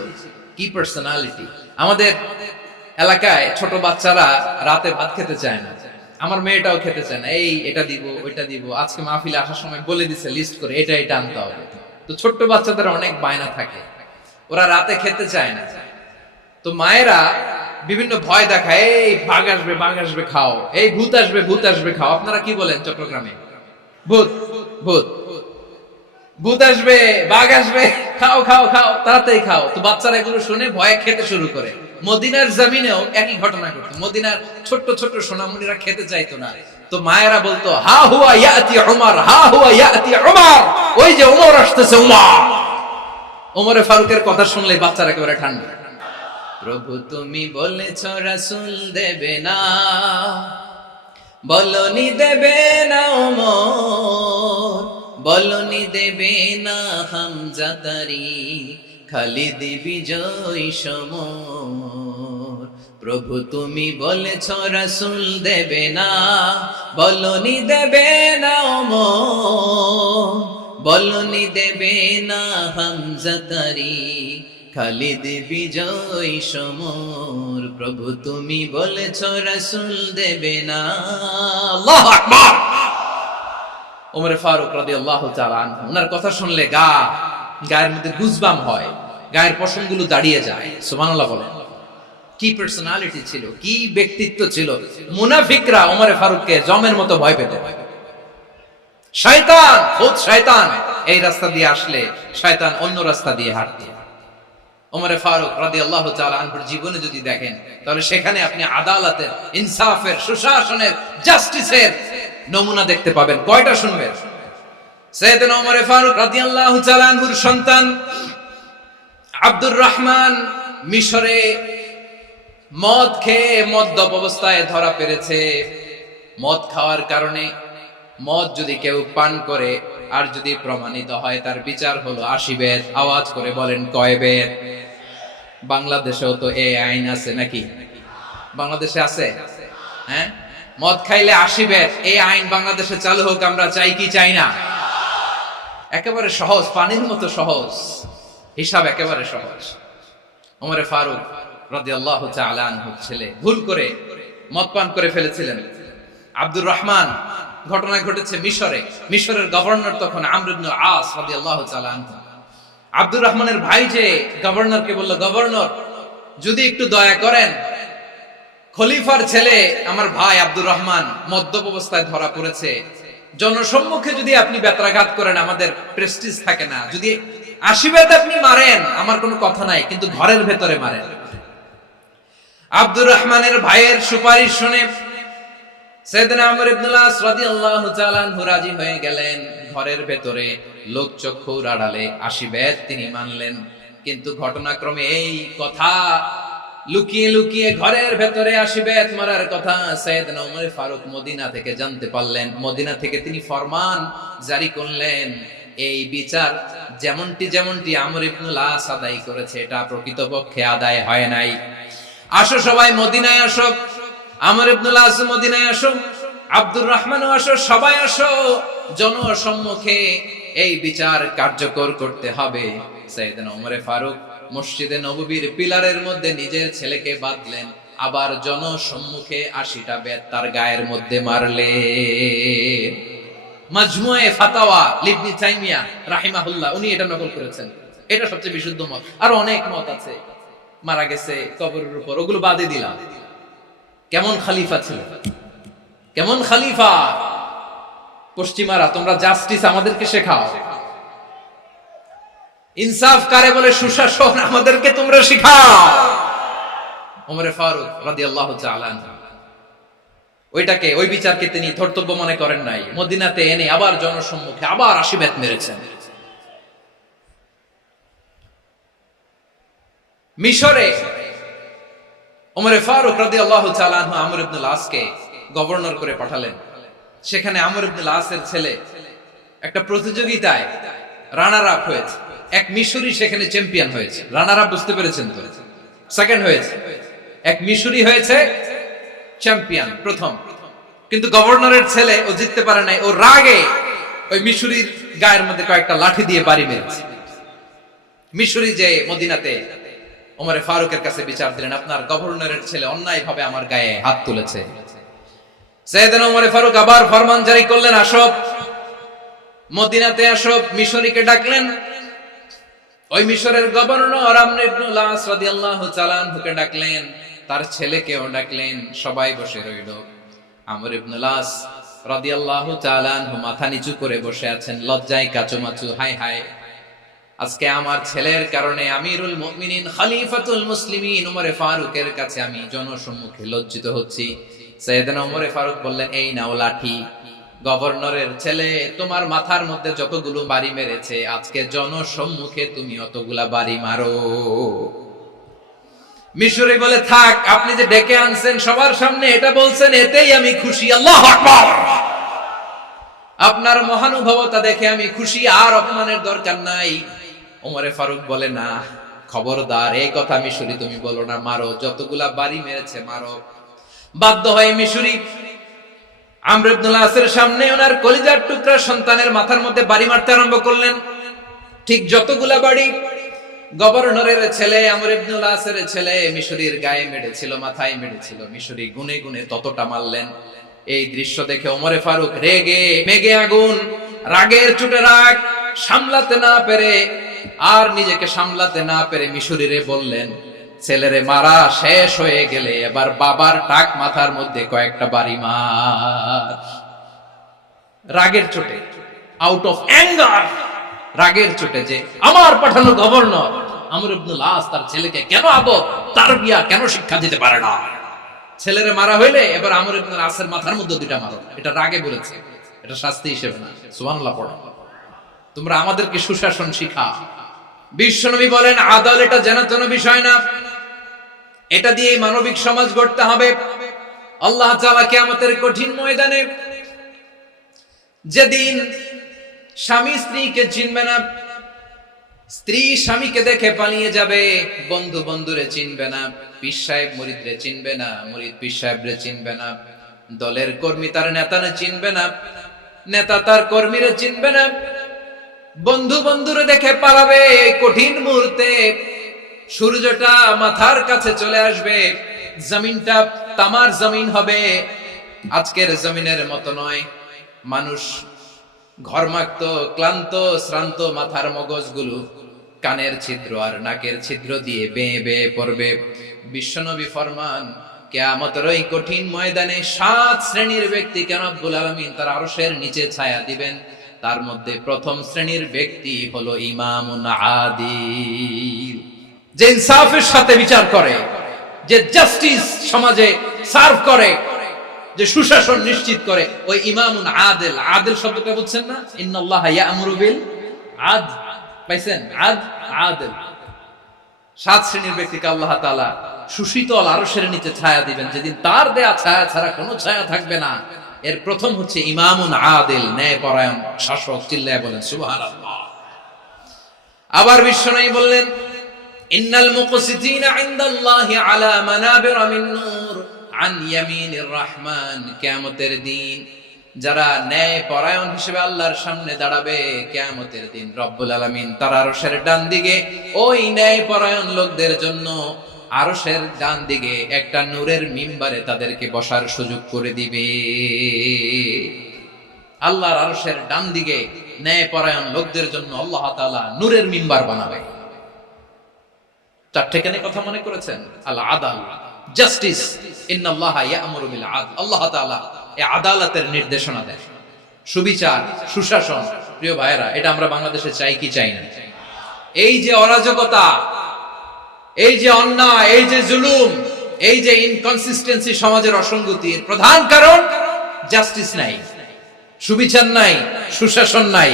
কি পার্সোনালিটি! আমাদের এলাকায় ছোট বাচ্চারা রাতে ভাত খেতে চায় না, আমার মেয়েটাও খেতে চায় না। এই এটা দিব, ওইটা দিব, আজকে মাহফিলে আসার সময় বলে দিছে লিস্ট করে এটা এটা আনতে হবে। তো ছোট্ট বাচ্চাদের অনেক বায়না থাকে, ওরা রাতে খেতে চায় না। তো মায়েরা বিভিন্ন ভয় দেখায়, এই বাঘ আসবে, বাঘ আসবে খাও, এই ভূত আসবে, ভূত আসবে খাও। আপনারা কি বলেন চট্টগ্রামে? ভূত, ভূত, ভূত আসবে, বাঘ আসবে, খাও খাও খাও, তাড়াতাড়ি খাও। তো বাচ্চারা এগুলো শুনে ভয়ে খেতে শুরু করে। মদিনার জমিনেও একই ঘটনা ঘটতো। মদিনার ছোট্ট ছোট্ট সোনামণিরা খেতে চাইতো না, তো মায়েরা বলতো হা হুয়া ইয়াতি উমর, হা হুয়া ইয়াতি উমর, ওই যে উমর আসতেছে, উমর। ওমরে ফারুকের কথা শুনলে বাচ্চারা একেবারে ঠান্ডা। প্রভু তুমি বলেছ রাসূল দেবে না, বলনি দেবে না ওমর, বলনি দেবে না হামজা তারি, খালিদ বিজয় সমর। প্রভু তুমি বলেছ রাসূল দেবে না, বলনি দেবে না ওমর, বলনি দেবে না হামজা তারি, খালিদ বিজয় সমর। প্রভু তুমি বলেছ রাসূল দেবে না। আল্লাহু আকবার। ওমর ফারুক রাদিয়াল্লাহু তাআলা আনহু, ওনার কথা শুনলে গায়ের মধ্যে গুজবাম হয়, গায়ের পশমগুলো দাঁড়িয়ে যায়। সুবহানাল্লাহ বলেন। কি পার্সোনালিটি ছিল, কি ব্যক্তিত্ব ছিল! মুনাফিকরা ওমর ফারুককে জমের মতো ভয় পেত। শয়তান, খুদ শয়তান এই রাস্তা দিয়ে আসলে শয়তান অন্য রাস্তা দিয়ে হাঁটত। ওমর ফারুক রাদিয়াল্লাহু তাআলা আনহুর জীবনে যদি দেখেন, তাহলে সেখানে আপনি আদালতের, ইনসাফের, সুশাসনের, জাস্টিসের নমুনা দেখতে পাবেন। কয়টা শুনবেন? সাইয়েদনা ওমর ফারুক রাদিয়াল্লাহু তাআলা আনহুর সন্তান আব্দুর রহমান মিশরে মদ খেয়ে মদ্যপ অবস্থায় ধরা পড়েছে। মদ খাওয়ার কারণে, মদ যদি কেউ পান করে আর যদি প্রমাণিত হয়, তার বিচার হলো ৮০ বেত। আওয়াজ করে বলেন কয় বেত? বাংলাদেশেও তো এই আইন আছে নাকি? বাংলাদেশে আছে? হ্যাঁ, মদ খাইলে 80 বেত, এই আইন বাংলাদেশে চালু হোক আমরা চাই কি চাই না? একেবারে সহজ, পানির মতো সহজ হিসাব, একেবারে সহজ। ওমরে ফারুক রাদিয়াল্লাহু তাআলা আনহু ছেলে ভুল করে মদ পান করে ফেলেছিলেন। আব্দুর রহমান, ঘটনা ঘটেছে মিশরে। মিশরের গভর্নর তখন আমর ইবনে আস রাদিয়াল্লাহু তাআলা আনহু। আব্দুর রহমানের ভাই যে গভর্নরকে বলল, গভর্নর যদি একটু দয়া করেন, খলিফার ছেলে আমার ভাই আব্দুর রহমান মদ্যপ অবস্থায় ধরা পড়েছে, জনসম্মুখে যদি আপনি বেত্রাঘাত করেন আমাদের প্রেস্টিজ থাকে না, যদি 80 বেত আপনি মারেন আমার কোনো কথা নাই, কিন্তু ঘরের ভেতরে মারেন। আব্দুর রহমানের ভাইয়ের সুপারিশ শুনে সাইয়েদনা আমর ইবনে আস রাদিয়াল্লাহু তাআলা আনহু রাজি হয়ে গেলেন। ঘরের ভেতরে লোক চক্ষুর আড়ালে 80 বেত তিনি মানলেন। কিন্তু ঘটনাক্রমে এই কথা লুকিয়ে লুকিয়ে ঘরের ভেতরে 80 বেত মারার কথা সাইয়েদনা ওমর ফারুক মদিনা থেকে জানতে পারলেন। মদিনা থেকে তিনি ফরমান জারি করলেন, এই বিচার যেমনটি আমর ইবনে আস আদায় করেছে এটা প্রকৃতপক্ষে আদায় হয় নাই। আসো সবাই মদিনায় আসো, আমর ইবনে আস মদিনায় আসো, আব্দুর রহমানও আসো, সবাই আসো, জনসম্মুখে এই বিচার কার্যকর করতে হবে। সাইয়েদনা ওমর ফারুক মসজিদে নববীর পিলারের মধ্যে নিজের ছেলেকে বাঁধলেন, আবার জনসম্মুখে 80টা বেত তার গায়ের মধ্যে মারলেন। মাজমুয়ে ফাতাওয়া ইবনে তাইমিয়া রাহিমাহুল্লাহ উনি এটা নকল করেছেন। এটা সবচেয়ে বিশুদ্ধ মত। আর অনেক মত আছে, মারা গেছে কবরের উপর, ওগুলো বাদে দিলাম। কেমন খলিফা ছিল, কেমন খলিফা! পশ্চিমারা তোমরা জাস্টিস আমাদেরকে শেখাও, ইনসাফ কারে বলে সুশাসন আমাদেরকে তোমরা শেখাও। ওমর ফারুক রাদিয়াল্লাহু তাআলা আনহু ওইটাকে, ওই বিচারকে তিনি ধর্তব্য মনে করেন নাই। মদিনাতে এনে আবার জনসম্মুখে আবার 80 বেত মেরেছেন। মিশরে ওমর ফারুক রাদিয়াল্লাহু তাআলা আনহু আমর ইবনে আসকে গভর্নর করে পাঠালেন। সেখানে আমর ইবনে আসের ছেলে একটা প্রতিযোগিতায় রানার আপ হয়েছে। এক মিশরি সেখানে চ্যাম্পিয়ন হয়েছে। রানার আপ বুঝতে পেরেছেন তো? সেকেন্ড হয়েছে। এক মিশরি হয়েছে চ্যাম্পিয়ন, প্রথম। কিন্তু গভর্নরের ছেলে ও জিততে পারে নাই। ও রাগে ওই মিশরির গায়ের মধ্যে কয়েকটা লাঠি দিয়ে বাড়ি মেরেছে। মিশরি যে মদিনাতে ওমর ফারুকের কাছে বিচার দিলেন, আপনার গভর্নরের ছেলে অন্যায়ভাবে আমার গায়ে হাত তুলেছে। সাইয়েদনা ওমর ফারুক আবার ফরমান জারি করলেন, আসো মদিনাতে আসো। মিশরীকে ডাকলেন। ওই মিশরের গভর্নর আমর ইবনে আস রাদিয়াল্লাহু তাআলা আনহুকে ডাকলেন, তার ছেলেকেও ডাকলেন। সবাই বসে রইল। আমর ইবনে আস রাদিয়াল্লাহু তাআলা আনহু মাথা নিচু করে বসে আছেন, লজ্জায় কাচুমাচু। হায় হায়, আজকে আমার ছেলের কারণে আমিরুল মুমিনিন খলিফাতুল মুসলিমিন ওমর ফারুকের কাছে আমি জনসম্মুখে লজ্জিত হচ্ছি। সাইয়েদনা ওমর ফারুক বললেন, এই নাও লাঠি। গভর্নরের ছেলে তোমার মাথার মধ্যে যতগুলো বাড়ি মেরেছে, আজকে জনসম্মুখে তুমি অতগুলা বাড়ি মারো। মিশরি বলে, থাক, আপনি যে ডেকে আনছেন সবার সামনে এটা বলছেন, এতেই আমি খুশি। আল্লাহু আকবার! আপনার মহানুভবতা দেখে আমি খুশি, আর অপমানের দরকার নাই। ওমর ফারুক বলে, না, খবরদার, এই কথা মিশরি তুমি বলো না, মারো, যতগুলা বাড়ি মেরেছে মারো। বাধ্য হয়ে মিশরি আমর ইবনে আসের সামনে ওনার কলিজার টুকরা সন্তানের মাথার মধ্যে বাড়ি মারতে আরম্ভ করলেন। ঠিক যতগুলা বাড়ি গভর্নরের ছেলে আমর ইবনে আসের ছেলে মিশরীর গায়ে মেরেছিল, মাথায় মেরেছিল, মিশরি গুনে গুনে ততটা মারলেন। এই দৃশ্য দেখে ওমর ফারুক রেগে মেগে আগুন, রাগের চোটে রাগ সামলাতে না পেরে, আর নিজেকে সামলাতে না পেরে মিশরীরে বললেন, ছেলেরে মারা শেষ হয়ে গেলে এবার বাবার টাক মাথার মধ্যে কয়েকটা বাড়ি মার। রাগের চোটে, আউট অফ অ্যাঙ্গার, রাগের চোটে, যে আমার পাঠানো গভর্নর আমর ইবনে আস তার ছেলেকে কেন তারবিয়া, কেন শিক্ষা দিতে পারে না। ছেলেরে মারা হইলে এবার আমর ইবনে আসের মাথার মধ্যে দুইটা মারো। এটা রাগে বলেছে, এটা শাস্তি হিসেবে না। সুবহানাল্লাহ পড়ো। তোমরা আমাদেরকে সুশাসন শিখাও। বিশ্বনবী বলেন, আদালত এটা জানাতেন বিষয় না, এটা দিয়ে মানবিক সমাজ গড়তে হবে। আল্লাহ তাআলা কিয়ামতের কঠিন ময়দানে যেদিন স্বামী স্ত্রীকে চিনবে না, স্ত্রী স্বামীকে দেখে পালিয়ে যাবে, বন্ধু বন্ধুরে চিনবে না, পীর সাহেব মুরিদরে চিনবে না, মুরিদ পীর সাহেবরে চিনবে না, দলের কর্মী তার নেতারে চিনবে না, নেতা তার কর্মীরে চিনবে না, বন্ধু বন্ধুরে দেখে পালাবে। কঠিন মুহূর্তে সূর্যটা মাথার কাছে চলে আসবে, জমিনটা তামার জমিন হবে, আজকের জমিনের মতো নয়। মানুষ ঘর্মাক্ত, ক্লান্ত, শ্রান্ত মাথার মগজগুলো কানের ছিদ্র আর নাকের ছিদ্র দিয়ে বেয়ে বেয়ে পড়বে। বিশ্বনবী ফরমান, কিয়ামতের ওই কঠিন ময়দানে 7 শ্রেণীর ব্যক্তিকে রব্বুল আলামিন তার আরশের নিচে ছায়া দিবেন। তার মধ্যে প্রথম শ্রেণীর ব্যক্তি হলো ইমামুন আদিল, যে ইনসাফের সাথে বিচার করে, যে জাস্টিস সমাজে সার্ভ করে, যে সুশাসন নিশ্চিত করে, ওই ইমামুন আদিল। আদিল শব্দটা বুঝছেন না? ইন্নাল্লাহা ইয়া'মুরু বিল আদল, পাইছেন? আদিল। 7 শ্রেণীর ব্যক্তিকে আল্লাহ তাআলা সুশীতল আরশের নিচে ছায়া দিবেন, যেদিন তার দেয়া ছায়া ছাড়া কোনো ছায়া থাকবে না। এর প্রথম হচ্ছে ইমামুন আদিল, ন্যায়পরায়ণ শাসক। চিল্লায় বলেন সুবহানাল্লাহ। আবার বিশ্বনবী বললেন, ইন্নাল মুকসিতিনা ইনদাল্লাহি আলা মানাবিরা মিন নূর আন ইয়ামিনির রহমান। কিয়ামতের দিন যারা ন্যায় পরায়ণ হিসেবে আল্লাহর সামনে দাঁড়াবে, কিয়ামতের দিন রব্বুল আলামিন তার আরশের ডান দিকে ওই ন্যায় পরায়ণ লোকদের জন্য আরশের ডান দিকে একটা নূরের মিম্বারে তাদেরকে বসার সুযোগ করে দিবে। আল্লাহর আরশের ডান দিকে ন্যায় পরায়ণ লোকদের জন্য আল্লাহ তাআলা নূরের মিম্বার বানাবে। 4টে কেন কথা মনে করেছেন? আল আদাল, জাস্টিস, ইন্নাল্লাহা ইয়া'মুরু বিল আদল। আল্লাহ তাআলা এই আদালতের নির্দেশনা দেন, সুবিচার, সুশাসন। প্রিয় ভাইরা, এটা আমরা বাংলাদেশে চাই কি চাই না? এই যে অরাজকতা, এই যে অন্যায়, এই যে জুলুম, এই যে ইনকনসিস্টেন্সি, সমাজের অসঙ্গতি, এর প্রধান কারণ জাস্টিস নাই, সুবিচার নাই, সুশাসন নাই।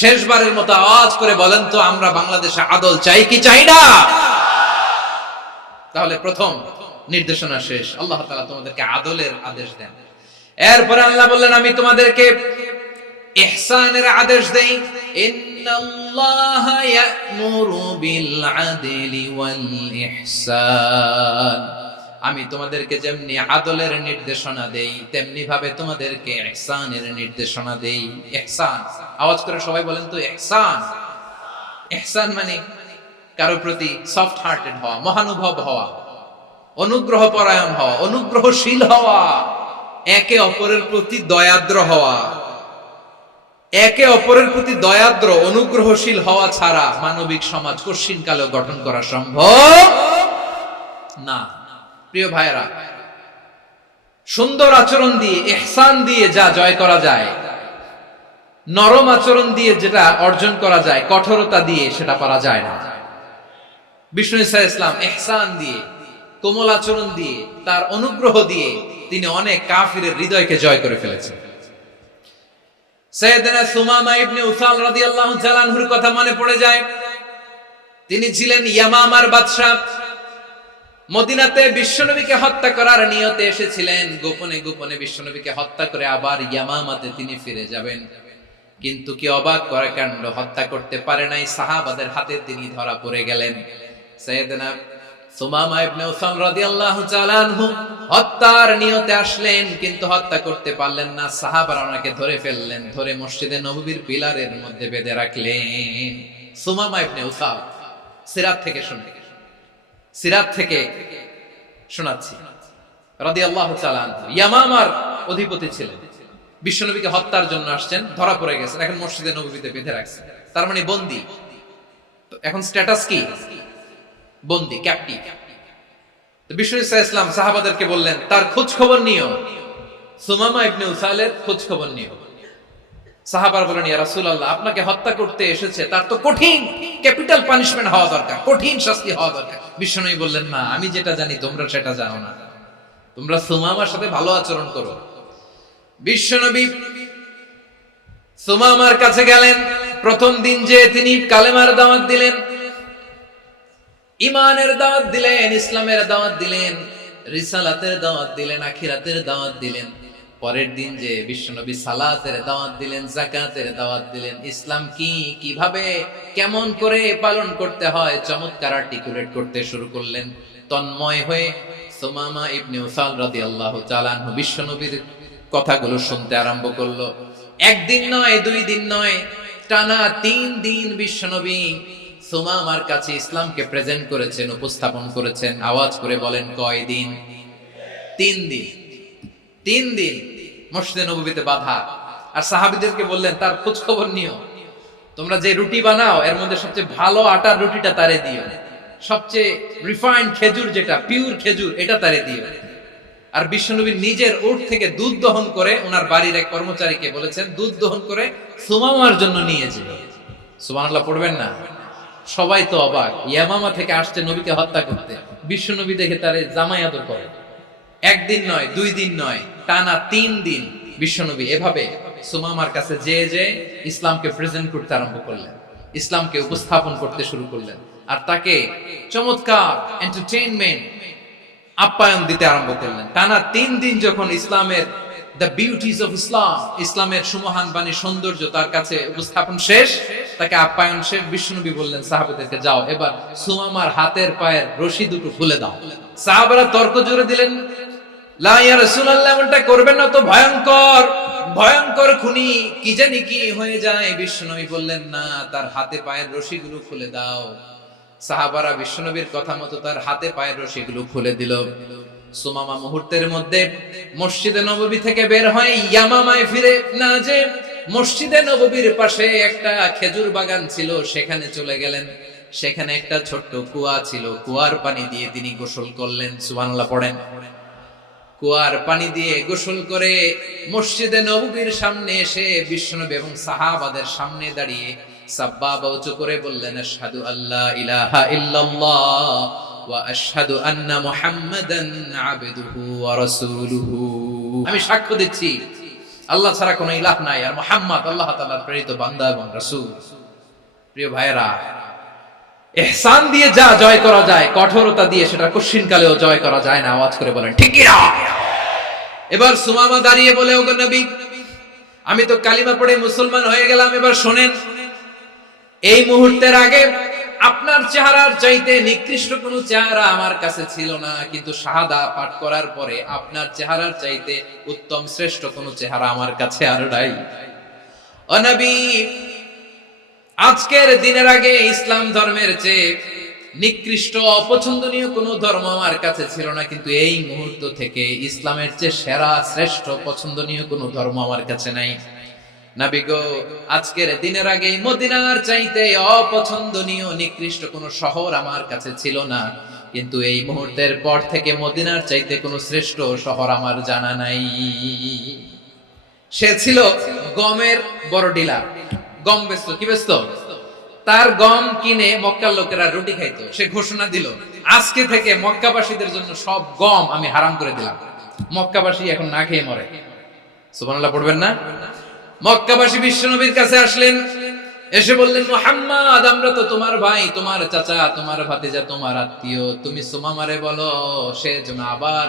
শেষবারের মতো আওয়াজ করে বলেন তো, আমরা বাংলাদেশে আদল চাই কি চাই না? তাহলে প্রথম নির্দেশনা শেষ। আল্লাহ তাআলা তোমাদেরকে আদলের আদেশ দেন। এরপরে আল্লাহ বললেন, আমি তোমাদেরকে ইহসানের আদেশ দেই। ইন্নাল্লাহা ইয়া'মুরু বিল আদলি ওয়াল ইহসান। আমি তোমাদেরকে যেমনি আদলের নির্দেশনা দেই, তেমনি ভাবে তোমাদেরকে ইহসানের নির্দেশনা দেই। ইহসান, আওয়াজ করে সবাই বলেন তো ইহসান। ইহসান মানে কারো প্রতি সফট হার্টেড হওয়া, মহানুভব হওয়া, অনুগ্রহ পরায়ণ হওয়া, অনুগ্রহশীল হওয়া, একে অপরের প্রতি দয়াদ্র হওয়া। একে অপরের প্রতি দয়াদ্র, অনুগ্রহশীল হওয়া ছাড়া মানবিক সমাজ কশিনকালেও গঠন করা সম্ভব না। প্রিয় ভাইরা, সুন্দর আচরণ দিয়ে, ইহসান দিয়ে যা জয় করা যায়, নরম আচরণ দিয়ে যেটা অর্জন করা যায়, কঠোরতা দিয়ে সেটা পারা যায় না। বিষ্ণু ঈসা ইসলাম ইহসান দিয়ে, কোমল আচরণ দিয়ে, তার অনুগ্রহ দিয়ে তিনি অনেক কাফিরের হৃদয়কে জয় করে ফেলেছেন। সাইয়েদনা সুমামা ইবনে উসাল রাদিয়াল্লাহু তাআলা আনহুর কথা মনে পড়ে যায়। তিনি ছিলেন ইয়ামামার বাদশা। মদিনাতে বিশ্বনবীকে হত্যা করার নিয়তে এসেছিলেন। গোপনে গোপনে বিশ্বনবীকে হত্যা করে আবার ইয়ামামাতে তিনি ফিরে যাবেন। কিন্তু কি অবাক করা কাণ্ড, হত্যা করতে পারে নাই, সাহাবাদের হাতে তিনি ধরা পড়ে গেলেন। সাইয়েদনা সুমামা ইবনে উসাল রাদিয়াল্লাহু তাআলা আনহু হত্যার নিয়তে আসলেন, কিন্তু হত্যা করতে পারলেন না। সাহাবারা ওনাকে ধরে ফেললেন, ধরে মসজিদে নববীর পিলারের মধ্যে বেঁধে রাখলেন। সুমামা ইবনে উসাল, সিরাত থেকে শুনে, সিরাত থেকে শোনাচ্ছি, রাদিয়াল্লাহু তাআলা আনহু ইয়ামামার অধিপতি ছিলেন। বিশ্বনবীকে হত্যার জন্য আসছেন, ধরা পড়ে গেছেন, এখন মসজিদে নববীতে বেঁধে রাখছেন। তার মানে বন্দী। এখন স্ট্যাটাস কি? বন্দী, ক্যাপ্টিভ। বিষ্ণু ঈসা ইসলাম সাহাবাদেরকে বললেন, তার খোঁজ খবর নিও, সুমামা ইবনে উসালের খোঁজ খবর নিও। সাহাবারা বলেন, ইয়া রাসূলুল্লাহ, আপনাকে হত্যা করতে এসেছে, তার তো কঠিন ক্যাপিটাল পানিশমেন্ট হওয়া দরকার, কঠিন শাস্তি হওয়া দরকার। বিশ্বনবী বললেন, না, আমি যেটা জানি তোমরা সেটা জানো না, তোমরা সুমামার সাথে ভালো আচরণ করো। বিশ্বনবী সুমামার কাছে গেলেন। প্রথম দিন যে তিনি কালেমার দাওয়াত দিলেন, ইমানের দাওয়াত দিলেন, ইসলামের দাওয়াত দিলেন, রিসালাতের দাওয়াত দিলেন, আখিরাতের দাওয়াত দিলেন। পরের দিন যে বিশ্বনবী সালাতের দাওয়াত দিলেন, যাকাতের দাওয়াত দিলেন, ইসলাম কি, কিভাবে, কেমন করে পালন করতে হয় চমৎকার আর্টিকুলেট করতে শুরু করলেন। তন্ময় হয়ে সুমামা ইবনে উসাল রাদিয়াল্লাহু তাআলা আনহু বিশ্বনবীর কথাগুলো শুনতে আরম্ভ করলো। একদিন নয়, 2 দিন নয়, টানা 3 দিন বিশ্বনবী সুমামার কাছে ইসলামকে প্রেজেন্ট করেছেন, উপস্থাপন করেছেন। আওয়াজ করে বলেন, কয় দিন? 3 দিন। 3 দিন মসজিদে নববীতে বাধা। আর সাহাবীদেরকে বললেন, তার খোঁজ খবর নিও, তোমরা যে রুটি বানাও এর মধ্যে সবচেয়ে ভালো আটার রুটিটা তারে দিও, সবচেয়ে রিফাইন্ড খেজুর, যেটা পিওর খেজুর, এটা তারে দিও। আর বিশ্বনবী নিজের উট থেকে দুধ দহন করে ওনার বাড়ির এক কর্মচারীকে বলেছেন, দুধ দহন করে সুমামার জন্য নিয়ে যাবে। সুবহানাল্লাহ পড়বেন না? সবাই তো অবাক, ইয়ামামা থেকে আসছে নবীকে হত্যা করতে, বিশ্বনবী দেখে তারে জামাই আদর করে। একদিন নয়, 2 দিন নয়, টানা 3 দিন বিশ্বনবী এভাবে সুমামার কাছে যে ইসলামকে প্রেজেন্ট করতে আরম্ভ করলেন, ইসলামকে উপস্থাপন করতে শুরু করলেন। আর তাকে চমৎকার এন্টারটেইনমেন্ট, আপ্যায়ন দিতে আরম্ভ করলেন। টানা 3 দিন যখন ইসলামের দ্য বিউটিজ অফ ইসলাম, ইসলামের সুমহান বাণী, সৌন্দর্য তার কাছে উপস্থাপন শেষ, তাকে আপ্যায়ন শেষ, বিশ্বনবী বললেন সাহাবাদেরকে, যাও এবার সুমামার হাতের পায়ের রশি দুটো খুলে দাও। সাহাবারা তর্ক জুড়ে দিলেন, লা ইয়া রাসূলুল্লাহ, এমনটা করবেন না, তো ভয়ঙ্কর ভয়ঙ্কর খুনি, কি জানি কি হয়ে যায়। বিশ্বনবী বললেন, না, তার হাতে পায়ের রশিগুলো খুলে দাও। সাহাবারা বিশ্বনবীর কথা মতো তার হাতে পায়ের রশিগুলো খুলে দিল। সুমামা মুহূর্তের মধ্যে মসজিদে নববী থেকে বের হয়, ইয়ামামায় ফিরে না যে মসজিদে নববীর পাশে একটা খেজুর বাগান ছিল, সেখানে চলে গেলেন। সেখানে একটা ছোট্ট কুয়া ছিল, কুয়ার পানি দিয়ে তিনি গোসল করলেন। সুবহানাল্লাহ পড়েন। কুয়ার পানি দিয়ে গোসল করে মসজিদে নববীর সামনে এসে বিশ্বনবী এবং সাহাবাদের সামনে দাঁড়িয়ে সাব্বাবা উঁচু করে বললেন, আশহাদু আল্লা ইলাহা ইল্লাল্লাহ ওয়া আশহাদু আন্না মুহাম্মাদান আবদুহু ওয়া রাসূলুহু। আমি সাক্ষ্য দিচ্ছি আল্লাহ ছাড়া কোনো ইলাহ নাই, আর মুহাম্মদ আল্লাহ তাআলার প্রেরিত বান্দা এবং রাসূল। প্রিয় ভাইয়েরা, ইহসান দিয়ে যা জয় করা যায়, কঠোরতা দিয়ে সেটা কঠিনকালেও জয় করা যায় না। আওয়াজ করে বলেন ঠিক কি না? এবার সুমামা দাঁড়িয়ে বলে, ওগো নবী, আমি তো কালিমা পড়ে মুসলমান হয়ে গেলাম, এবার শোনেন, এই মুহূর্তের আগে আপনার চেহারার চাইতে নিকৃষ্ট কোনো চেহারা আমার কাছে ছিল না, কিন্তু শাহাদা পাঠ করার পরে আপনার চেহারার চাইতে উত্তম শ্রেষ্ঠ কোনো চেহারা আমার কাছে আর নাই। ও নবী, আজকের দিনের আগে ইসলাম ধর্মের চেয়ে নিকৃষ্ট অপছন্দনীয় কোনো ধর্ম আমার কাছে ছিল না, কিন্তু এই মুহূর্ত থেকে ইসলামের চেয়ে সেরা শ্রেষ্ঠ পছন্দনীয় কোনো ধর্ম আমার কাছে নাই। নবী গো, আজকের দিনের আগে মদিনার চাইতে অপছন্দনীয় নিকৃষ্ট কোনো শহর আমার কাছে ছিল না, কিন্তু এই মুহূর্তের পর থেকে মদিনার চাইতে কোনো শ্রেষ্ঠ শহর আমার জানা নাই। সে ছিল গমের বড় ডিলার, গম বেচতো। কি বেচতো? তার গম কিনে মক্কার লোকেরা রুটি খাইতো। সে ঘোষণা দিল, আজকে থেকে মক্কাবাসীদের জন্য সব গম আমি হারাম করে দিলাম, মক্কাবাসী এখন না খেয়ে মরে। সুবহানাল্লাহ পড়বেন না? মক্কাবাসী বিশ্বনবীর কাছে আসলেন, এসে বললেন, মুহাম্মদ, আমরা তো তোমার ভাই, তোমার চাচা, তোমার ভাতিজা, তোমার আত্মীয়, তুমি সুমামারে বলো সে যেন আবার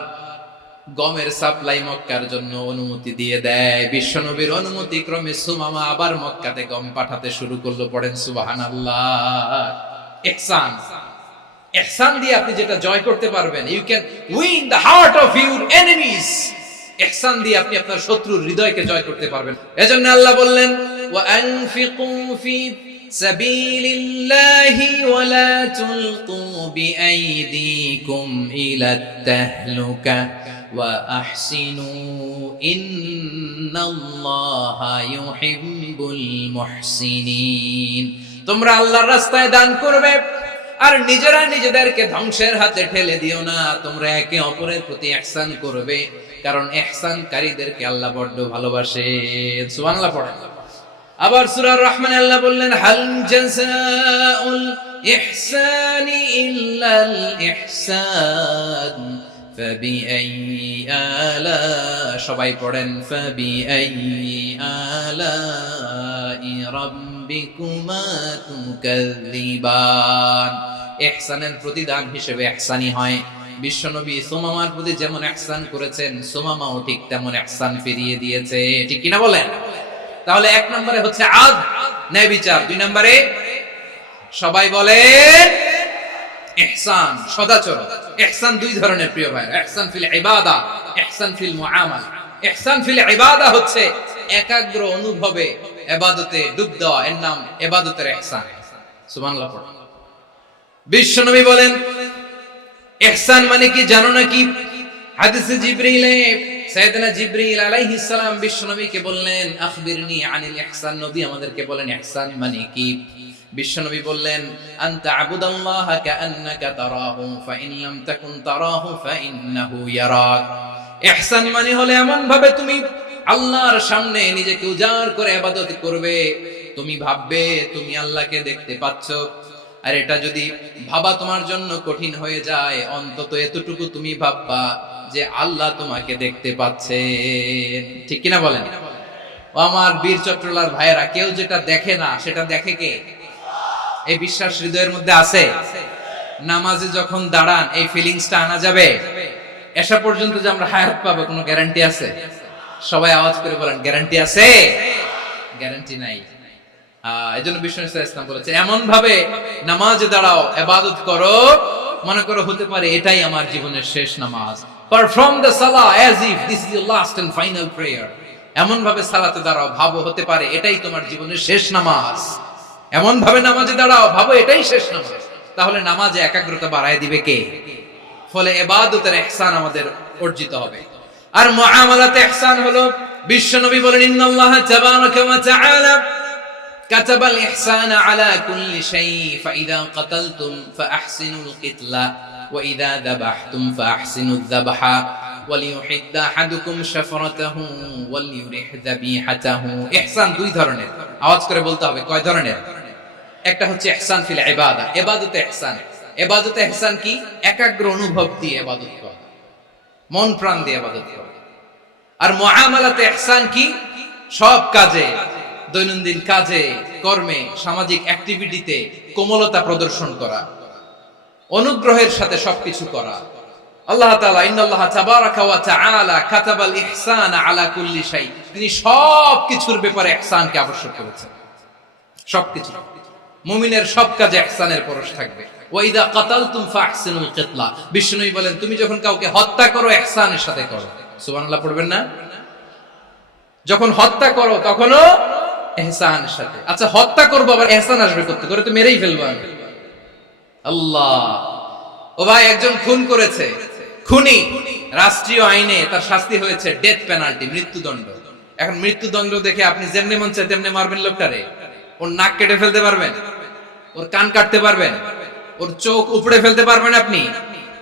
গমের সাপ্লাই মক্কার জন্য অনুমতি দিয়ে দেয়। বিশ্বনবীর অনুমতি ক্রমে সুমামা আবার মক্কাতে গম পাঠাতে শুরু করলো। পড়েন সুবহানাল্লাহ। ইহসান, ইহসান দিয়ে আপনি যেটা জয় করতে পারবেন, you can win the heart of your enemies. ইহসান দিয়ে আপনি আপনার শত্রুর হৃদয়কে জয় করতে পারবেন। এজন্য আল্লাহ বললেন, ওয়া আনফিকু ফি সাবিলিল্লাহি ওয়া লা তুলকু বিআইদিকুম ইলাত তাহলুকা ওয়া আহসিনু ইন্নাল্লাহা ইউহিব্বুল মুহসিনিন। তোমরা আল্লাহর রাস্তায় দান করবে আর নিজেরা নিজেদেরকে ধ্বংসের হাতে ঠেলে দিও না। তোমরা একে অপরের প্রতি ইহসান করবে, কারণ ইহসানকারীদেরকে আল্লাহ বড় ভালোবাসে। সুবহানাল্লাহ পড়েন। আবার সূরা রহমান আল্লাহ বললেন, হাল জাযাউল ইহসানি ইল্লাল ইহসান ফাবিআইয়ি আলা, সবাই পড়েন, ফাবিআইয়ি আলাই রাব্বিকুমা তুকাযযিবান। ইহসানের প্রতিদান হিসেবে ইহসানই হয়। বিশ্বনবী সুমামার প্রতি যেমন ইহসান করেছেন, সুমামাও ঠিক তেমন ইহসান ফিরিয়ে দিয়েছে। ঠিক কিনা বলেন? তাহলে 1 নম্বরে হচ্ছে আদ, ন্যায় বিচার। 2 নম্বরে সবাই বলে ইহসান, সদাচরণ। ইহসান 2 ধরনের প্রিয় ভাই, ইহসান ফিল ইবাদা, ইহসান ফিল মুআমালা। ইহসান ফিল ইবাদা হচ্ছে একাগ্র অনুভবে ইবাদতে ডুব দেওয়া, এর নাম ইবাদতের ইহসান। সুবহানাল্লাহ পড়ুন। বিশ্বনবী বলেন ইহসান মানে কি জানো নাকি? হাদিসে জিবরিলে সাইয়েদনা জিবরিল আলাইহিস সালাম বিশ্বনবীকে বললেন আখবিরনি আনিল ইহসান। নবী আমাদেরকে বলেন ইহসান মানে কি? বিশ্বনবী বললেন আনতা আবুদাল্লাহা কাআন্নাকা তারাহু ফাইন লাম তাকুন তারাহু ফাইন্নাহু ইয়ারাক। ইহসান মানে হলো এমন ভাবে তুমি আল্লাহর সামনে নিজেকে উজাড় করে ইবাদত করবে, তুমি ভাববে তুমি আল্লাহকে দেখতে পাচ্ছ। আর এটা যদি ভাবা তোমার জন্য কঠিন হয়ে যায়, অন্তত এতটুকু তুমি ভাববা যে আল্লাহ তোমাকে দেখতে পাচ্ছেন। ঠিক কিনা বলেন? ও আমার বীর চট্টলার ভাইয়েরা, কেউ যেটা দেখে না সেটা দেখে কে? এই বিশ্বাস হৃদয়ের মধ্যে আছে? নামাজে যখন দাঁড়ান এই ফিলিংসটা আনা যাবে? এসা পর্যন্ত যে আমরা হায়াত পাবো কোনো গ্যারান্টি আছে? সবাই আওয়াজ করে বলেন গ্যারান্টি আছে? গ্যারান্টি নাই। এজন্য বিষ্ণু ইসলাম বলেছে এমন ভাবে নামাজে দাঁড়াও, ইবাদত করো, মনে করো হতে পারে এটাই আমার জীবনের শেষ নামাজ। পারফর্ম দ্য সালাহ as if this is your last and final prayer. এমন ভাবে সালাতে দাঁড়াও, ভাবো হতে পারে এটাই তোমার জীবনের শেষ নামাজ। এমন ভাবে নামাজে দাঁড়াও, ভাবো এটাই শেষ নামাজ। তাহলে নামাজে একাগ্রতা বাড়ায় দিবে কে? ফলে ইবাদতের ইহসান আমাদের অর্জিত হবে। আর মুআমালাতে ইহসান হলো, বিশ্বনবী বলেন ইন্নাল্লাহা তাবারাকা ওয়া তাআলা কাতাবাল ইহসানা আলা কুল্লি শাই ফাইদা কাতালতুম ফাআহসিনুল কিতলা ওয়া ইযা যাবাহতুম ফাআহসিনুয যাবহা ওয়ালিউহিদ্দা আহাদুকুম শাফরাতাহু ওয়ালিউরিহ যাবিহাতাহু। ইহসান 2 ধরনের, আওয়াজ করে বলতে হবে কয় ধরনের? একটা হচ্ছে ইহসান ফিল ইবাদা, ইবাদতে ইহসান। ইবাদতে ইহসান কি? একাগ্র অনুভব দিয়ে ইবাদত করা, মন প্রাণ দিয়ে ইবাদত করা। আর মুআমালাতে ইহসান কি? সব কাজে, দৈনন্দিন কাজে, কর্মে, সামাজিক অ্যাক্টিভিটিতে কোমলতা প্রদর্শন করা, অনুগ্রহের সাথে সবকিছু করা। আল্লাহ তাআলা ইন্নাল্লাহা তাবারাকা ওয়া তাআলা কাতাবাল ইহসানা আলা কুল্লি শাই, তিনি সবকিছুর ব্যাপারে ইহসানকে আবশ্যক করেছেন। সবকিছু, মুমিনের সব কাজে ইহসানের পরশ থাকবে। ওয়া ইযা কাতালতুম ফাহসিনুল কিতলা, বিষ্ণুই বলেন তুমি যখন কাউকে হত্যা করো ইহসানের সাথে করো। সুবহানাল্লাহ পড়বেন না? যখন হত্যা করো তখনও ইহসানের সাথে। আচ্ছা হত্যা করবো আবার ইহসান আসবে করতে, করে তো মেরেই ফেলবো আমি। আল্লাহ, ও ভাই একজন খুন করেছে, খুনি, রাষ্ট্রীয় আইনে তার শাস্তি হয়েছে ডেথ পেনাল্টি, মৃত্যুদণ্ড। এখন মৃত্যুদণ্ড দেখে আপনি যেমনি মন চায় তেমনি মারবেন লোকটারে? ওর নাক কেটে ফেলতে পারবেন? ওর কান কাটতে পারবেন? ওর চোখ উপড়ে ফেলতে পারবেন আপনি?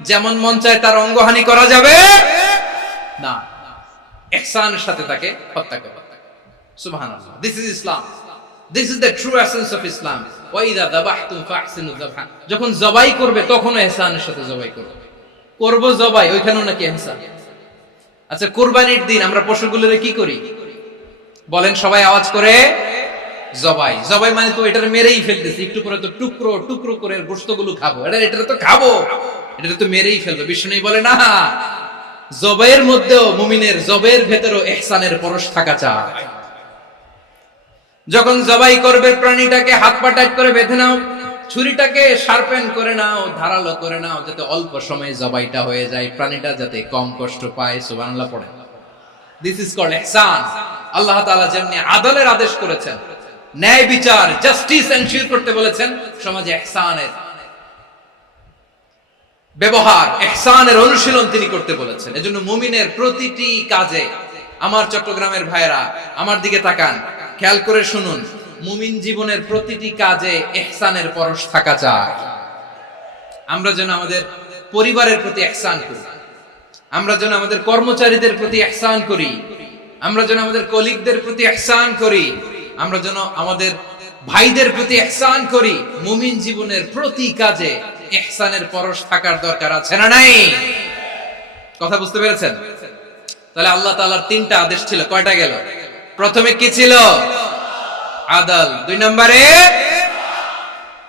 যেমন মন চায় তার অঙ্গহানি করা যাবে না। ইহসানের সাথে তাকে হত্যা করা। সুবহানাল্লাহ, this is Islam, this is the true essence of Islam. ওয়া ইযা যাবাহতুম ফাহসিনু যাবহা, যখন জবাই করবে তখনও ইহসানের সাথে জবাই করবে। করব জবাই, ওইখানেও নাকি ইহসান। আচ্ছা কুরবানির দিন আমরা পশুগুলোরে কি করি বলেন সবাই আওয়াজ করে? জবাই। জবাই মানে তো এটারে মেরেই ফেলতেছি, একটু পরে তো টুকরো টুকরো করে গোশতগুলো খাবো, এটা তো খাবো, এটা তো মেরেই ফেলবো। বিষ্ণু বলে না, জবাইয়ের মধ্যেও মুমিনের জবাইয়ের ভেতরেও ইহসানের পরশ থাকা চাই। যখন জবাই করবে প্রাণীটাকে হাত পা টাইট করে বেঁধে নাও, ছুরিটাকে শার্পেন করে নাও, ধারালো করে নাও, যাতে অল্প সময়ে জবাইটা হয়ে যায়, প্রাণীটা যাতে কম কষ্ট পায়। সুবহানাল্লাহ পড়ে। দিস ইজ কল্ড ইহসান। আল্লাহ তাআলা যেমনি আদলের আদেশ করেছেন, ন্যায় বিচার, জাস্টিস এনশিওর করতে বলেছেন, সমাজে ইহসানের ব্যবহার, ইহসানের অনুশীলন তিনি করতে বলেছেন। এজন্য মুমিনের প্রতিটি কাজে, আমার চট্টগ্রামের ভাইরা আমার দিকে তাকান, খেয়াল করে শুনুন, মুমিন জীবনের প্রতিটি কাজে ইহসানের পরশ থাকা চাই। আমরা যেন আমাদের পরিবারের প্রতি ইহসান করি, আমরা যেন আমাদের কর্মচারীদের প্রতি ইহসান করি, আমরা যেন আমাদের কলিগদের প্রতি ইহসান করি, আমরা যেন আমাদের ভাইদের প্রতি ইহসান করি। মুমিন জীবনের প্রতি কাজে ইহসানের পরশ থাকার দরকার আছে না নাই? কথা বুঝতে পেরেছেন? তাহলে আল্লাহ তাআলার 3টা আদেশ ছিল, কয়টা গেল? প্রথমে কি ছিল? আদল। 2 নম্বরে,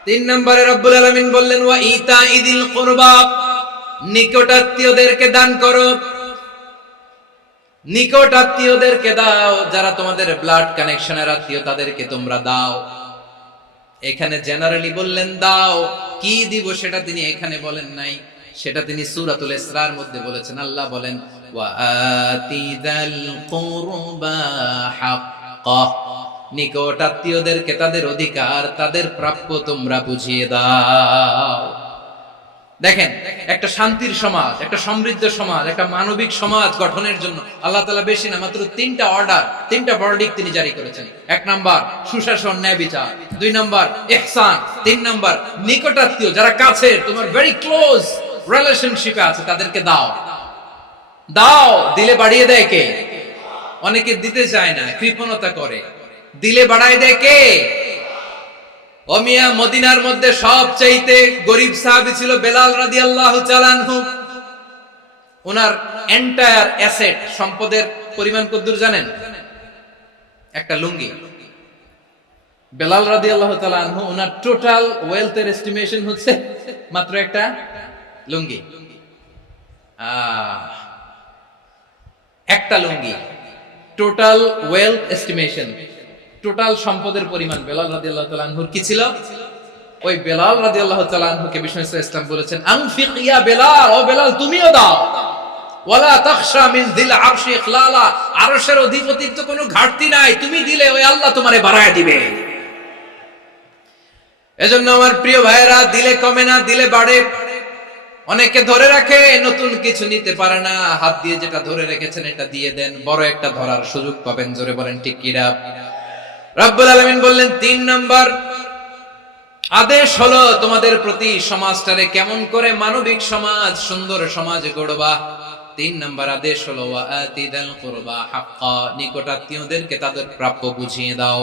3 নম্বরে রব্বুল আলামিন বললেন ওয়া ইতাইদিল কুরবা, নিকটাত্মীয়দেরকে দান করো, নিকট আত্মীয়দেরকে দাও, যারা তোমাদের ব্লাড কানেকশনের আত্মীয় তাদেরকে তোমরা দাও। এখানে জেনারেলি বললেন দাও, কি দিব সেটা তিনি এখানে বলেন নাই, সেটা তিনি সূরাতুল ইসরার মধ্যে বলেছেন। আল্লাহ বলেন ওয়া আতিদাল কুরবা হাক্কা, নিকট আত্মীয়দেরকে তাদের অধিকার, তাদের প্রাপ্য তোমরা বুঝিয়ে দাও। দেখেন, একটা শান্তির সমাজ, একটা সমৃদ্ধ সমাজ, একটা মানবিক সমাজ গঠনের জন্য আল্লাহ তাআলা বেশি না, মাত্র তিনটা অর্ডার, তিনটা ভার্ডিক্ট তিনি জারি করেছেন। এক নাম্বার সুশাসন, ন্যায় বিচার। দুই নাম্বার ইহসান। তিন নাম্বার নিকটাত্মীয়, যারা কাছে, তোমার ভেরি ক্লোজ রিলেশনশিপে আছে, তাদেরকে দাও। দাও, দিলে বাড়িয়ে দেয় কে? অনেকে দিতে চায় না, কৃপণতা করে। দিলে বাড়ায় দেয় কে? ও মিয়া, মদিনার মধ্যে সবচাইতে গরিব সাহাবী ছিল বেলাল রাদিয়াল্লাহু তাআলা আনহু। ওনার এন্টায়ার অ্যাসেট, সম্পদের পরিমাণ কতদূর জানেন? একটা লুঙ্গি। বেলাল রাদিয়াল্লাহু তাআলা আনহু, ওনার টোটাল ওয়েলথের এস্টিমেশন হচ্ছে মাত্র একটা লুঙ্গি। একটা লুঙ্গি, টোটাল ওয়েলথ এস্টিমেশন, টোটাল সম্পদের পরিমাণ বেলাল রাদিয়াল্লাহু তাআলা আনহুর কি ছিল? ওই বেলাল রাদিয়াল্লাহু তাআলা আনহুকে বিষ্ণু ইসলাম বলেছেন, আনফিক ইয়া বেলাল, ও বেলাল তুমিও দাও। ওয়ালা তাখশা মিন যিল আরশি ইখলালা, আরশের অধিপতির তো কোনো ঘাটতি নাই, তুমি দিলে ওই আল্লাহ তোমারে বাড়ায় দিবে। এজন্য আমার প্রিয় ভাইয়েরা, দিলে কমে না, দিলে বাড়ে। অনেকে ধরে রাখে, নতুন কিছু নিতে পারে না, হাত দিয়ে যেটা ধরে রেখেছেন এটা দিয়ে দেন, বড় একটা ধরার সুযোগ পাবেন। জোরে বলেন ঠিক কিনা? রব্বুল আলামিন বললেন ৩ নাম্বার আদেশ হলো তোমাদের প্রতি সমাজটারে কেমন করে মানবিক সমাজ, সুন্দর সমাজ গড়বা। ৩ নাম্বার আদেশ হলো ওয়া আতিদাল কুরবা হাক্কা, নিকটাত্মীয়দেরকে তাদের প্রাপ্য বুঝিয়ে দাও।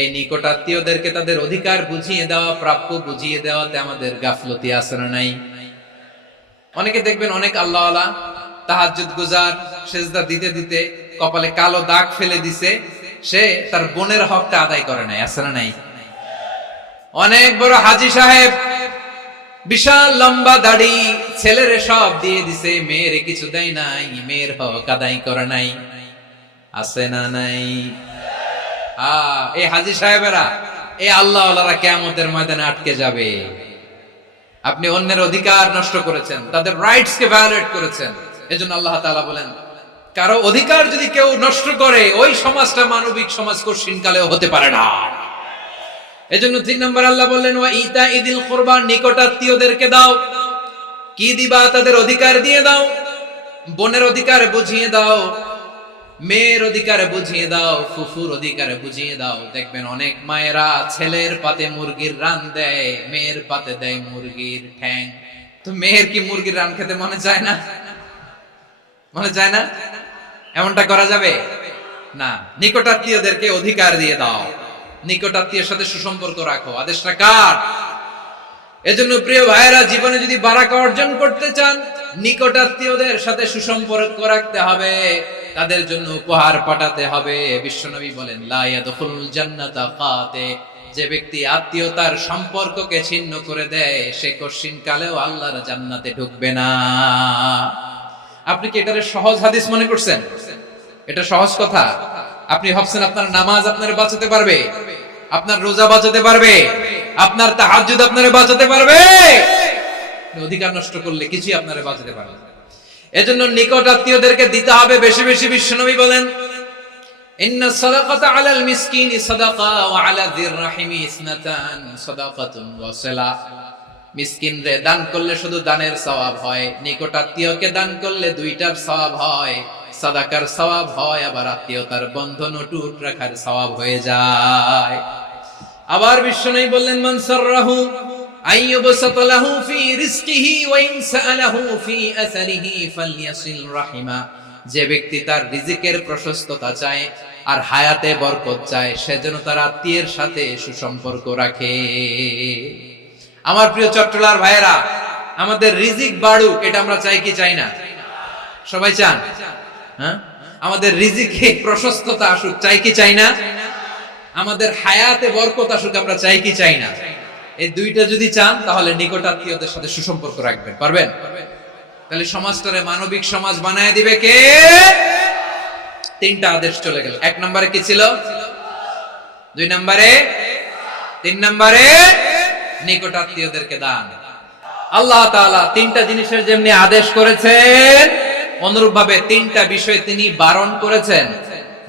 এই নিকটাত্মীয়দেরকে তাদের অধিকার বুঝিয়ে দেওয়া, প্রাপ্য বুঝিয়ে দেওয়াতে আমাদের গাফলতি আছে না নাই? অনেকে দেখবেন অনেক আল্লাহওয়ালা, তাহাজ্জুদ গুজার, সেজদা দিতে দিতে কপালে কালো দাগ ফেলে দিছে, সে তার বোনের হকটা আদায় করে নাই, আছে না নাই? অনেক বড় হাজী সাহেব, বিশাল লম্বা দাড়ি, ছেলেরে সব দিয়ে দিছে, মেয়েরে কিছু দেয় নাই, মেয়ের হক আদায় করে নাই, আছে না নাই? এই হাজী সাহেবেরা, এই আল্লাহওয়ালারা কিয়ামতের ময়দানে আটকে যাবে। আপনি অন্যের অধিকার নষ্ট করেছেন, তাদের রাইটস কে ভায়োলেট করেছেন। এজন্য আল্লাহ তাআলা বলেন, কারো অধিকার যদি কেউ নষ্ট করে, ওই সমাজটা মানবিক সমাজ কঠিনকালেও হতে পারে না। এজন্য ৩ নম্বর আল্লাহ বললেন ওয়া ইতাইদিল কুরবা, নিকটাত্মীয়দেরকে দাও। কি দিবা? তাদের অধিকার দিয়ে দাও। বোনের অধিকার বুঝিয়ে দাও, মেয়ের অধিকার বুঝিয়ে দাও, ফুফুর অধিকার বুঝিয়ে দাও। দেখবেন অনেক মায়েরা ছেলের পাতে মুরগির রান দেয়, মেয়ের পাতে দেয় মুরগির ঠ্যাং। তো মেয়ের কি মুরগির রান খেতে মনে চায় না? মনে চায় না? এমনটা করা যাবে না। নিকটাত্মীয়দেরকে অধিকার দিয়ে দাও, নিকটাত্মীয়ের সাথে সুসম্পর্ক রাখো। আদেশটা কার? এজন্য প্রিয় ভাইয়েরা, জীবনে যদি বারাকা অর্জন করতে চান, নিকটাত্মীয়দের সাথে সুসম্পর্ক রাখতে হবে, তাদের জন্য উপহার পাঠাতে হবে। বিশ্বনবী বলেন লা ইয়াদখুলুল জান্নাতা কাতে, যে ব্যক্তি আত্মীয়তার সম্পর্ককে ছিন্ন করে দেয়, সে কঠিন কালেও আল্লাহর জান্নাতে ঢুকবে না। আপনি কি এটারে সহজ হাদিস মনে করছেন? এটা সহজ কথা। আপনি ভাবছেন আপনার নামাজ আপনারে বাঁচাতে পারবে, আপনার রোজা বাঁচাতে পারবে, আপনার তাহাজ্জুদ আপনারে বাঁচাতে পারবে? অধিকার নষ্ট করলে কিছুই আপনারে বাঁচাতে পারবে না। এজন্য নিকট আত্মীয়দেরকে দিতে হবে বেশি বেশি। বিশ্বনবী বলেন ইন্নাস সাদাকাতা আলাল মিসকিনি সাদাকা ওয়া আলা যির রাহিমি ইসনাতান সাদাকাতুন ওয়া সিলা। মিসকিনরে দান করলে শুধু দানের সওয়াব হয়, নিকট আত্মীয়কে দান করলে দুইটার সওয়াব হয়, সাদাকার সওয়াব হয়, আবার আত্মীয়তার বন্ধন অটুট রাখার সওয়াব হয়ে যায়। আবার বিশ্বনবী বললেন মান সাররাহু আইয়ুবসাতা লাহু ফি রিজকিহি ওয়া ইন সাআলাহু ফি আসারিহি ফালইয়াসিল রাহিমা, যে ব্যক্তি তার রিজিকের প্রশস্ততা চায় আর হায়াতে বরকত চায়, সে যেন তার আত্মীয়ের সাথে সুসম্পর্ক রাখে। আমার প্রিয় চট্টলার ভাইয়েরা, আমাদের রিজিক বাড়ুক, এটা আমরা চাই কি চাই না? সবাই চান? হ্যাঁ, আমাদের রিজিকে প্রশস্ততা আসুক, চাই কি চাই না? আমাদের হায়াতে বরকত আসুক, আমরা চাই কি চাই না? এই দুইটা যদি চান তাহলে নিকটাত্মীয়দের সাথে সুসম্পর্ক রাখবেন, পারবেন? তাহলে সমাজটারে মানবিক সমাজ বানায় দিবে কে? তিনটা আদেশ চলে গেল। 1 নম্বরে কি ছিল? 2 নম্বরে, 3 নম্বরে নিকটাত্মীয়দেরকে দান। আল্লাহ তাআলা তিনটা জিনিসের যেমনি আদেশ করেছেন, অনুরূপ ভাবে তিনটা বিষয় তিনি বারণ করেছেন,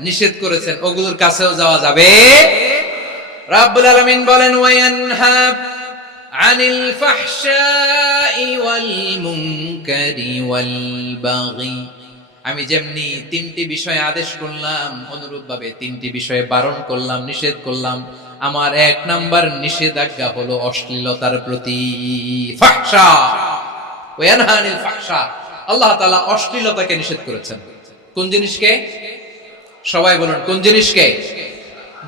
নিষেধ করেছেন, ওগুলোর কাছেও যাওয়া যাবে। রাব্বুল আলামিন বলেন, ওয়ায়ানহা আনিল ফাহশাই ওয়াল মুনকারি ওয়াল বাগি। আমি যেমনি তিনটি বিষয়ে আদেশ করলাম, অনুরূপ ভাবে তিনটি বিষয়ে বারণ করলাম, নিষেধ করলাম। আমার 1 নাম্বার নিষেধাজ্ঞা হলো অশ্লীলতার প্রতি। ফাহশা, ওয়ায়ানহা আনিল ফাহশা, আল্লাহ তাআলা অশ্লীলতাকে নিষেধ করেছেন। কোন জিনিসকে? সবাই বলুন, কোন জিনিসকে?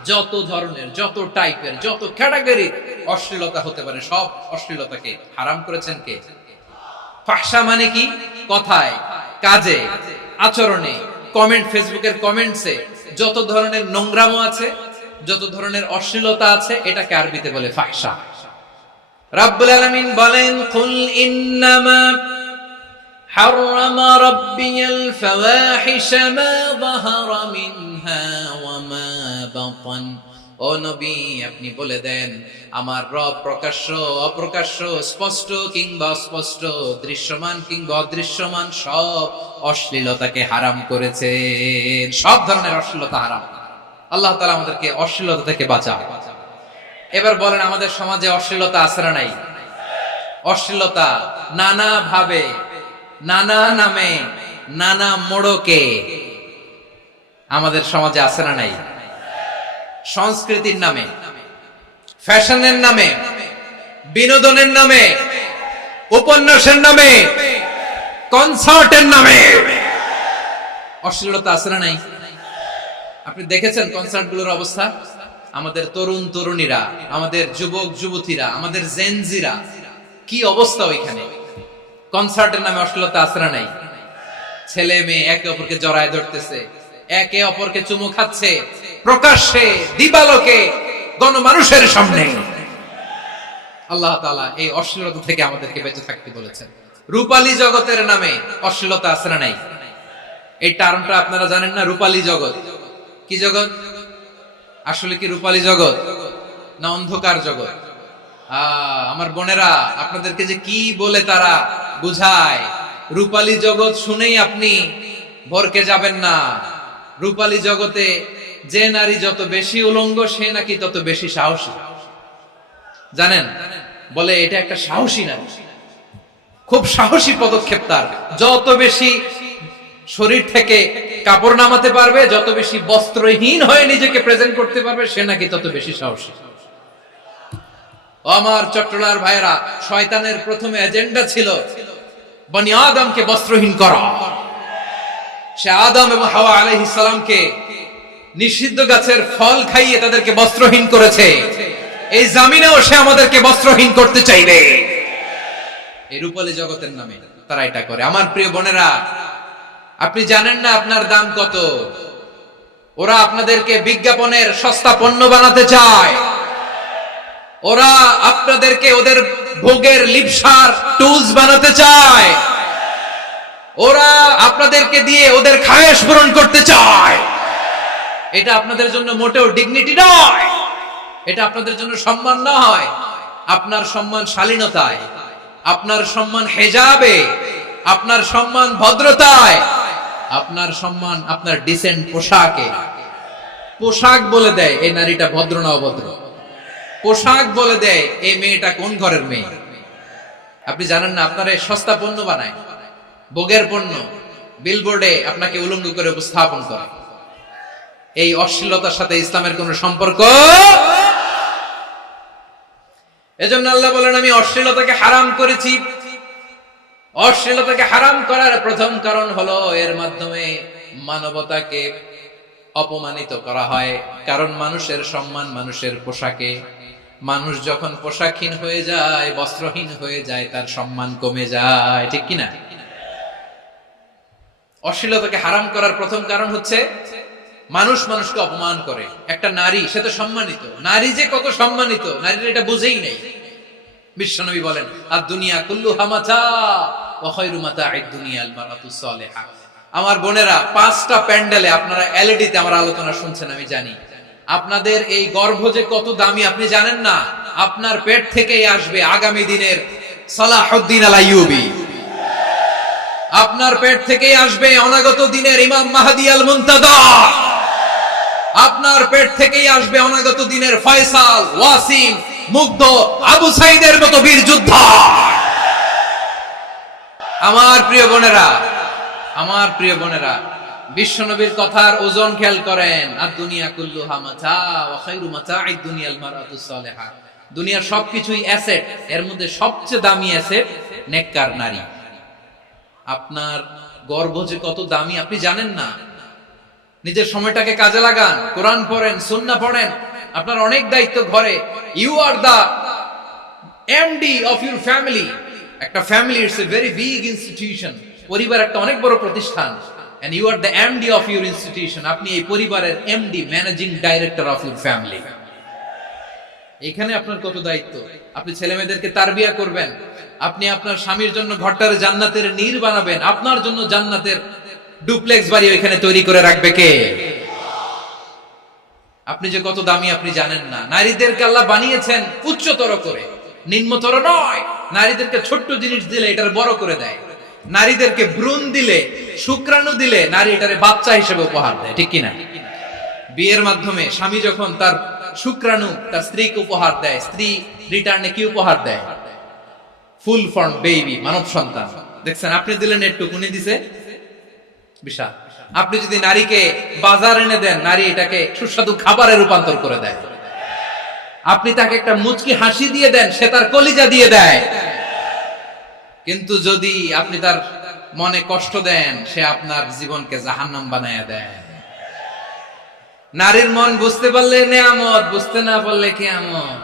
যত ধরনের, যত টাইপের, যত ক্যাটাগরি অশ্লীলতা হতে পারে সব অশ্লীলতাকে হারাম করেছেন কে? ফাহশা মানে কি? কথায়, কাজে, আচরণে, কমেন্ট, ফেসবুকের কমেন্টসে যত ধরনের নোংরামো আছে, যত ধরনের অশ্লীলতা আছে, এটাকে আরবিতে বলে ফাহশা। রাব্বুল আলামিন বলেন, কুল ইন্নামা حرم ربي الفواحش ما ظهر منها وما بطن। ও নবী, আপনি বলে দেন, আমার রব প্রকাশ্য, অপ্রকাশ্য, স্পষ্ট কিংবা অস্পষ্ট, দৃশ্যমান কিংবা অদৃশ্যমান সব অশ্লীলতাকে হারাম করেছেন। সব ধরনের অশ্লীলতা হারাম। আল্লাহ তাআলা আমাদেরকে অশ্লীলতা থেকে বাঁচান। এবার বলেন, আমাদের সমাজে অশ্লীলতা আছে না নাই? অশ্লীলতা নানা ভাবে, নানা নামে, নানা মোড়কে আমাদের সমাজে আছে না নাই? সংস্কৃতির নামে, ফ্যাশনের নামে, বিনোদনের নামে, উপন্যাসের নামে, কনসার্টের নামে অশ্লীলতা আছে না নাই? আপনি দেখেছেন কনসার্টগুলোর অবস্থা? আমাদের তরুণ তরুণীরা, আমাদের যুবক যুবতীরা, আমাদের জেনজিরা, কি অবস্থা ওইখানে? কনসার্টের নামে অশ্লীলতা আছে না নাই? ছেলে মেয়ে একে অপরকে জড়ায় ধরতেছে, একে অপরকে চুমু খাচ্ছে, প্রকাশ্যে, দিবালোকে, গণমানুষের সামনে। আল্লাহ তাআলা এই অশ্লীলতা থেকে আমাদেরকে বেঁচে থাকতে বলেছেন। রূপালী জগতের নামে অশ্লীলতা আছে না নাই? এই টার্মটা আপনারা জানেন না? রূপালী জগৎ কি জগৎ? আসলে কি রূপালী জগৎ না অন্ধকার জগৎ? আমার বোনেরা, আপনাদেরকে যে কি বলে তারা বুঝায়, রূপালী জগৎ শুনেই আপনি ভরকে যাবেন না। রূপালী জগতে যে নারী যত বেশি উলঙ্গ, সে নাকি তত বেশি সাহসী। জানেন? বলে এটা একটা সাহসী নারী, খুব সাহসী পদক্ষেপ তার। যত বেশি শরীর থেকে কাপড় নামাতে পারবে, যত বেশি বস্ত্রহীন হয়ে নিজেকে প্রেজেন্ট করতে পারবে, সে নাকি তত বেশি সাহসী। আমার চট্টলার ভাইয়েরা, শয়তানের প্রথমে এজেন্ডা ছিল বনি আদমকে বস্ত্রহীন করা। সে আদম এবং হাওয়া আলাইহিস সালামকে নিষিদ্ধ গাছের ফল খাইয়ে তাদেরকে বস্ত্রহীন করেছে। এই জামিনেও সে আমাদেরকে বস্ত্রহীন করতে চাইবে। এই রূপালী জগতের নামে তারা এটা করে। আমার প্রিয় বোনেরা, আপনি জানেন না আপনার দাম কত? ওরা আপনাদেরকে বিজ্ঞাপনের সস্তা পণ্য বানাতে চায়। ওরা আপনাদেরকে ওদের ভোগের লিপসার টুলস বানাতে চায়। ওরা আপনাদেরকে দিয়ে ওদের খায়েশ পূরণ করতে চায়। এটা আপনাদের জন্য মোটেও ডিগনিটি নয়, এটা আপনাদের জন্য সম্মান নয়। আপনার সম্মান শালীনতায়, আপনার সম্মান হেজাবে, আপনার সম্মান ভদ্রতায়, আপনার সম্মান আপনার ডিসেন্ট পোশাকে। পোশাক বলে দেয় এই নারীটা ভদ্র না অভদ্র। পোশাক বলে দেয় এই মেয়েটা কোন ঘরের মেয়ে। আপনি জানেন না? আপনারা সস্তা পণ্য বানায়, ভোগের পণ্য, বিলবোর্ডে আপনাকে উলঙ্গ করে উপস্থাপন করে। এই অশ্লীলতার সাথে ইসলামের কোন সম্পর্ক? এজন্য আল্লাহ বলেন, আমি অশ্লীলতাকে হারাম করেছি। অশ্লীলতাকে হারাম করার প্রথম কারণ হলো এর মাধ্যমে মানবতাকে অপমানিত করা হয়। কারণ মানুষের সম্মান মানুষের পোশাকে। মানুষ যখন পোশাকহীন হয়ে যায়, বস্ত্রহীন হয়ে যায়, তার সম্মান কমে যায়, ঠিক কিনা? অশ্লীলতাকে হারাম করার প্রথম কারণ হচ্ছে মানুষ মানুষকে অপমান করে। একটা নারী, সে তো সম্মানিত, নারী যে কত সম্মানিত নারীর এটা বুঝেই নেই। বিশ্বনবী বলেন আর দুনিয়া কুল্লুহা মাতা ওয়া খায়রু মাতা'আদ দুনিয়া আল মারাতুস সালিহা। আমার বোনেরা, 5টা প্যান্ডেলে আপনারা এলইডিতে আমার আলোচনা শুনছেন, আমি জানি। আপনাদের এই গর্ভ যে কত দামি আপনি জানেন না। আপনার পেট থেকেই আসবে আগামী দিনের সালাহুদ্দিন আল আইয়ুবী। আপনার পেট থেকেই আসবে অনাগত দিনের ইমাম মাহদী আল মুনতাদর। আপনার পেট থেকেই আসবে অনাগত দিনের ফয়সাল, ওয়াসিম, মুগ্ধ, আবু সাইদের মতো বীর যোদ্ধা। আমার প্রিয় বোনেরা, আমার প্রিয় বোনেরা, বিশ্বনবীর কথার ওজন খেয়াল করেন। আর দুনিয়া কুল্লুহা মাতা ওয়া খায়রু মাতা'আদ দুনিয়া আল মারাতুস সালিহা। দুনিয়ার সবকিছুই অ্যাসেট, এর মধ্যে সবচেয়ে দামি অ্যাসেট নেককার নারী। আপনার গর্ভ যে কত দামি আপনি জানেন না। নিজের সময়টাকে কাজে লাগান, কোরআন পড়েন, সুন্নাহ পড়েন। আপনার অনেক দায়িত্ব ঘরে। You are the MD of your family. একটা family it's a very big institution. পরিবার একটা অনেক বড় প্রতিষ্ঠান। and you are the MD of your institution. আপনি এই পরিবারের MD, managing director of your family. এখানে আপনার কত দায়িত্ব। আপনি ছেলেমেয়েদেরকে তারবিয়া করবেন, আপনি আপনার স্বামীর জন্য ঘরটারে জান্নাতের নীর বানাবেন, আপনার জন্য জান্নাতের ডুপ্লেক্স বাড়ি ওইখানে তৈরি করে রাখবে কে? আপনি যে কত দামি আপনি জানেন না। নারীদেরকে আল্লাহ বানিয়েছেন উচ্চতর করে, নিম্নতর নয়। নারীদেরকে ছোট্ট জিনিস দিলে এটার বড় করে দেয়। নারীদেরকে ভ্রূণ দিলে, শুক্রাণু দিলে নারী এটারে বাচ্চা হিসেবে উপহার দেয়, ঠিক কিনা? বিয়ের মাধ্যমে স্বামী যখন তার শুক্রাণু তার স্ত্রীকে উপহার দেয়, স্ত্রী রিটার্নে কি উপহার দেয়? ফুল ফর্ম বেবি, মানব সন্তান। দেখছেন, আপনি দিলেন একটু, উনি দিছে বিশাল। আপনি যদি নারীকে বাজার এনে দেন, নারী এটাকে সুস্বাদু খাবারে রূপান্তর করে দেয়। আপনি তাকে একটা মুচকি হাসি দিয়ে দেন, সে তার কলিজা দিয়ে দেয়। কিন্তু যদি আপনি তার মনে কষ্ট দেন, সে আপনার জীবনকে জাহান্নাম বানায়া দেয়। নারীর মন বুঝতে পারলে নেয়ামত, বুঝতে না পারলে কিয়ামত।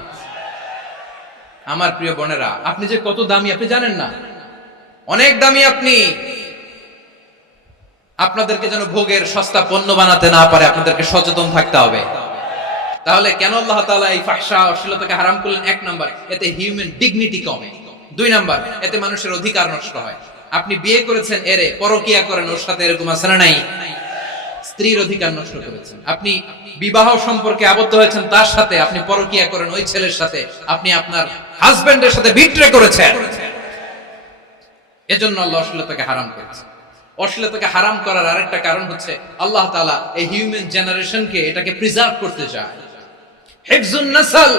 আমার প্রিয় বোনেরা, আপনি যে কত দামি আপনি জানেন না। অনেক দামি আপনি। আপনাদেরকে যেন ভোগের সস্তা পণ্য বানাতে না পারে, আপনাদেরকে সচেতন থাকতে হবে। তাহলে কেন আল্লাহ তাআলা এই ফাহশা, অশ্লীলতাকে হারাম করলেন? 1 নাম্বার, এতে হিউম্যান ডিগনিটি কমে। 2 নাম্বার, এতে মানুষের অধিকার নষ্ট হয়। আপনি বিয়ে করেছেন, এরে পরকিয়া করেন, ওর সাথে এরকম আছে না নাই? স্ত্রীর অধিকার নষ্ট করেছেন। আপনি বিবাহ সম্পর্কে আবদ্ধ হয়েছেন তার সাথে, আপনি পরকিয়া করেন ওই ছেলের সাথে, আপনি আপনার হাজবেন্ডের সাথে বিট্রে করেছেন। এজন্য আল্লাহ অশ্লীলতাকে হারাম করেছেন। অশ্লীলতাকে হারাম করার আরেকটা কারণ হচ্ছে আল্লাহ তাআলা এই হিউম্যান জেনারেশনকে এটাকে প্রিজার্ভ করতে চায়। হিফজুন নাসল,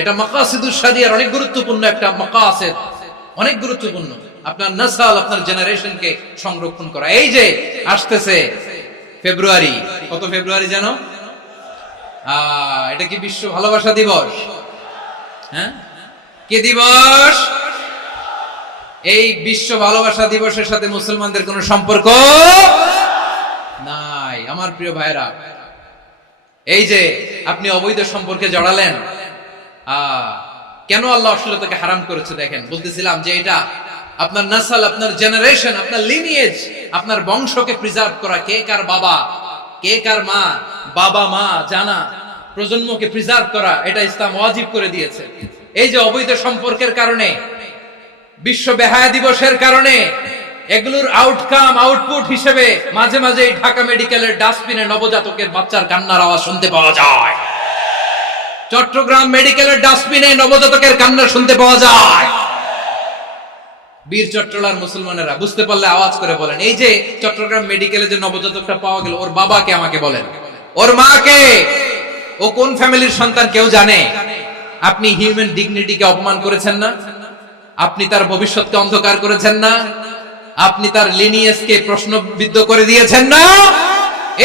এটা মাকাসিদুশ শরিয়ার অনেক গুরুত্বপূর্ণ একটা মাকাসিদ, অনেক গুরুত্বপূর্ণ। আপনার নাসল, আপনার জেনারেশনকে সংরক্ষণ করা। এই যে আসতেছে ফেব্রুয়ারি, কত ফেব্রুয়ারি জানো? এটা কি বিশ্ব ভালোবাসা দিবস? হ্যাঁ, কি দিবস? এই বিশ্ব ভালোবাসা দিবসের সাথে মুসলমানদের কোনো সম্পর্ক নাই। আমার প্রিয় ভাইরা, এই যে আপনি অবৈধ সম্পর্কে জড়ালেন, কেন আল্লাহ অশ্লীলতাকে হারাম করেছে দেখেন। বলতেছিলাম যে এটা আপনার নাসল, আপনার জেনারেশন, আপনার লিনিয়েজ, আপনার বংশকে প্রিজার্ভ করা। কে কার বাবা, কে কার মা, বাবা মা জানা, প্রজন্মকে প্রিজার্ভ করা, এটা ইসলাম ওয়াজিব করে দিয়েছে। এই যে অবৈধ সম্পর্কের কারণে, বিশ্ব বেহায়া দিবসের কারণে, এগুলোর আউটকাম, আউটপুট হিসেবে মাঝে মাঝে ঢাকা মেডিকেলের ডাস্টবিনে নবজাতকের বাচ্চার কান্নার আওয়াজ শুনতে পাওয়া যায়। চট্টগ্রাম মেডিকেলের ডাস্টবিনে নবজাতকের কান্না শুনতে পাওয়া যায়। বীর চট্টলার মুসলমানেরা বুঝতে পারলে আওয়াজ করে বলেন, এই যে চট্টগ্রাম মেডিকেলে যে নবজাতকটা পাওয়া গেল, ওর বাবাকে আমাকে বলেন, ওর মাকে, ও কোন ফ্যামিলির সন্তান কেউ জানে? আপনি হিউম্যান ডিগনিটিকে অপমান করেছেন না? আপনি তার ভবিষ্যৎকে অন্ধকার করেছেন না? আপনি তার লিনিয়েজকে প্রশ্নবিদ্ধ করে দিয়েছেন না?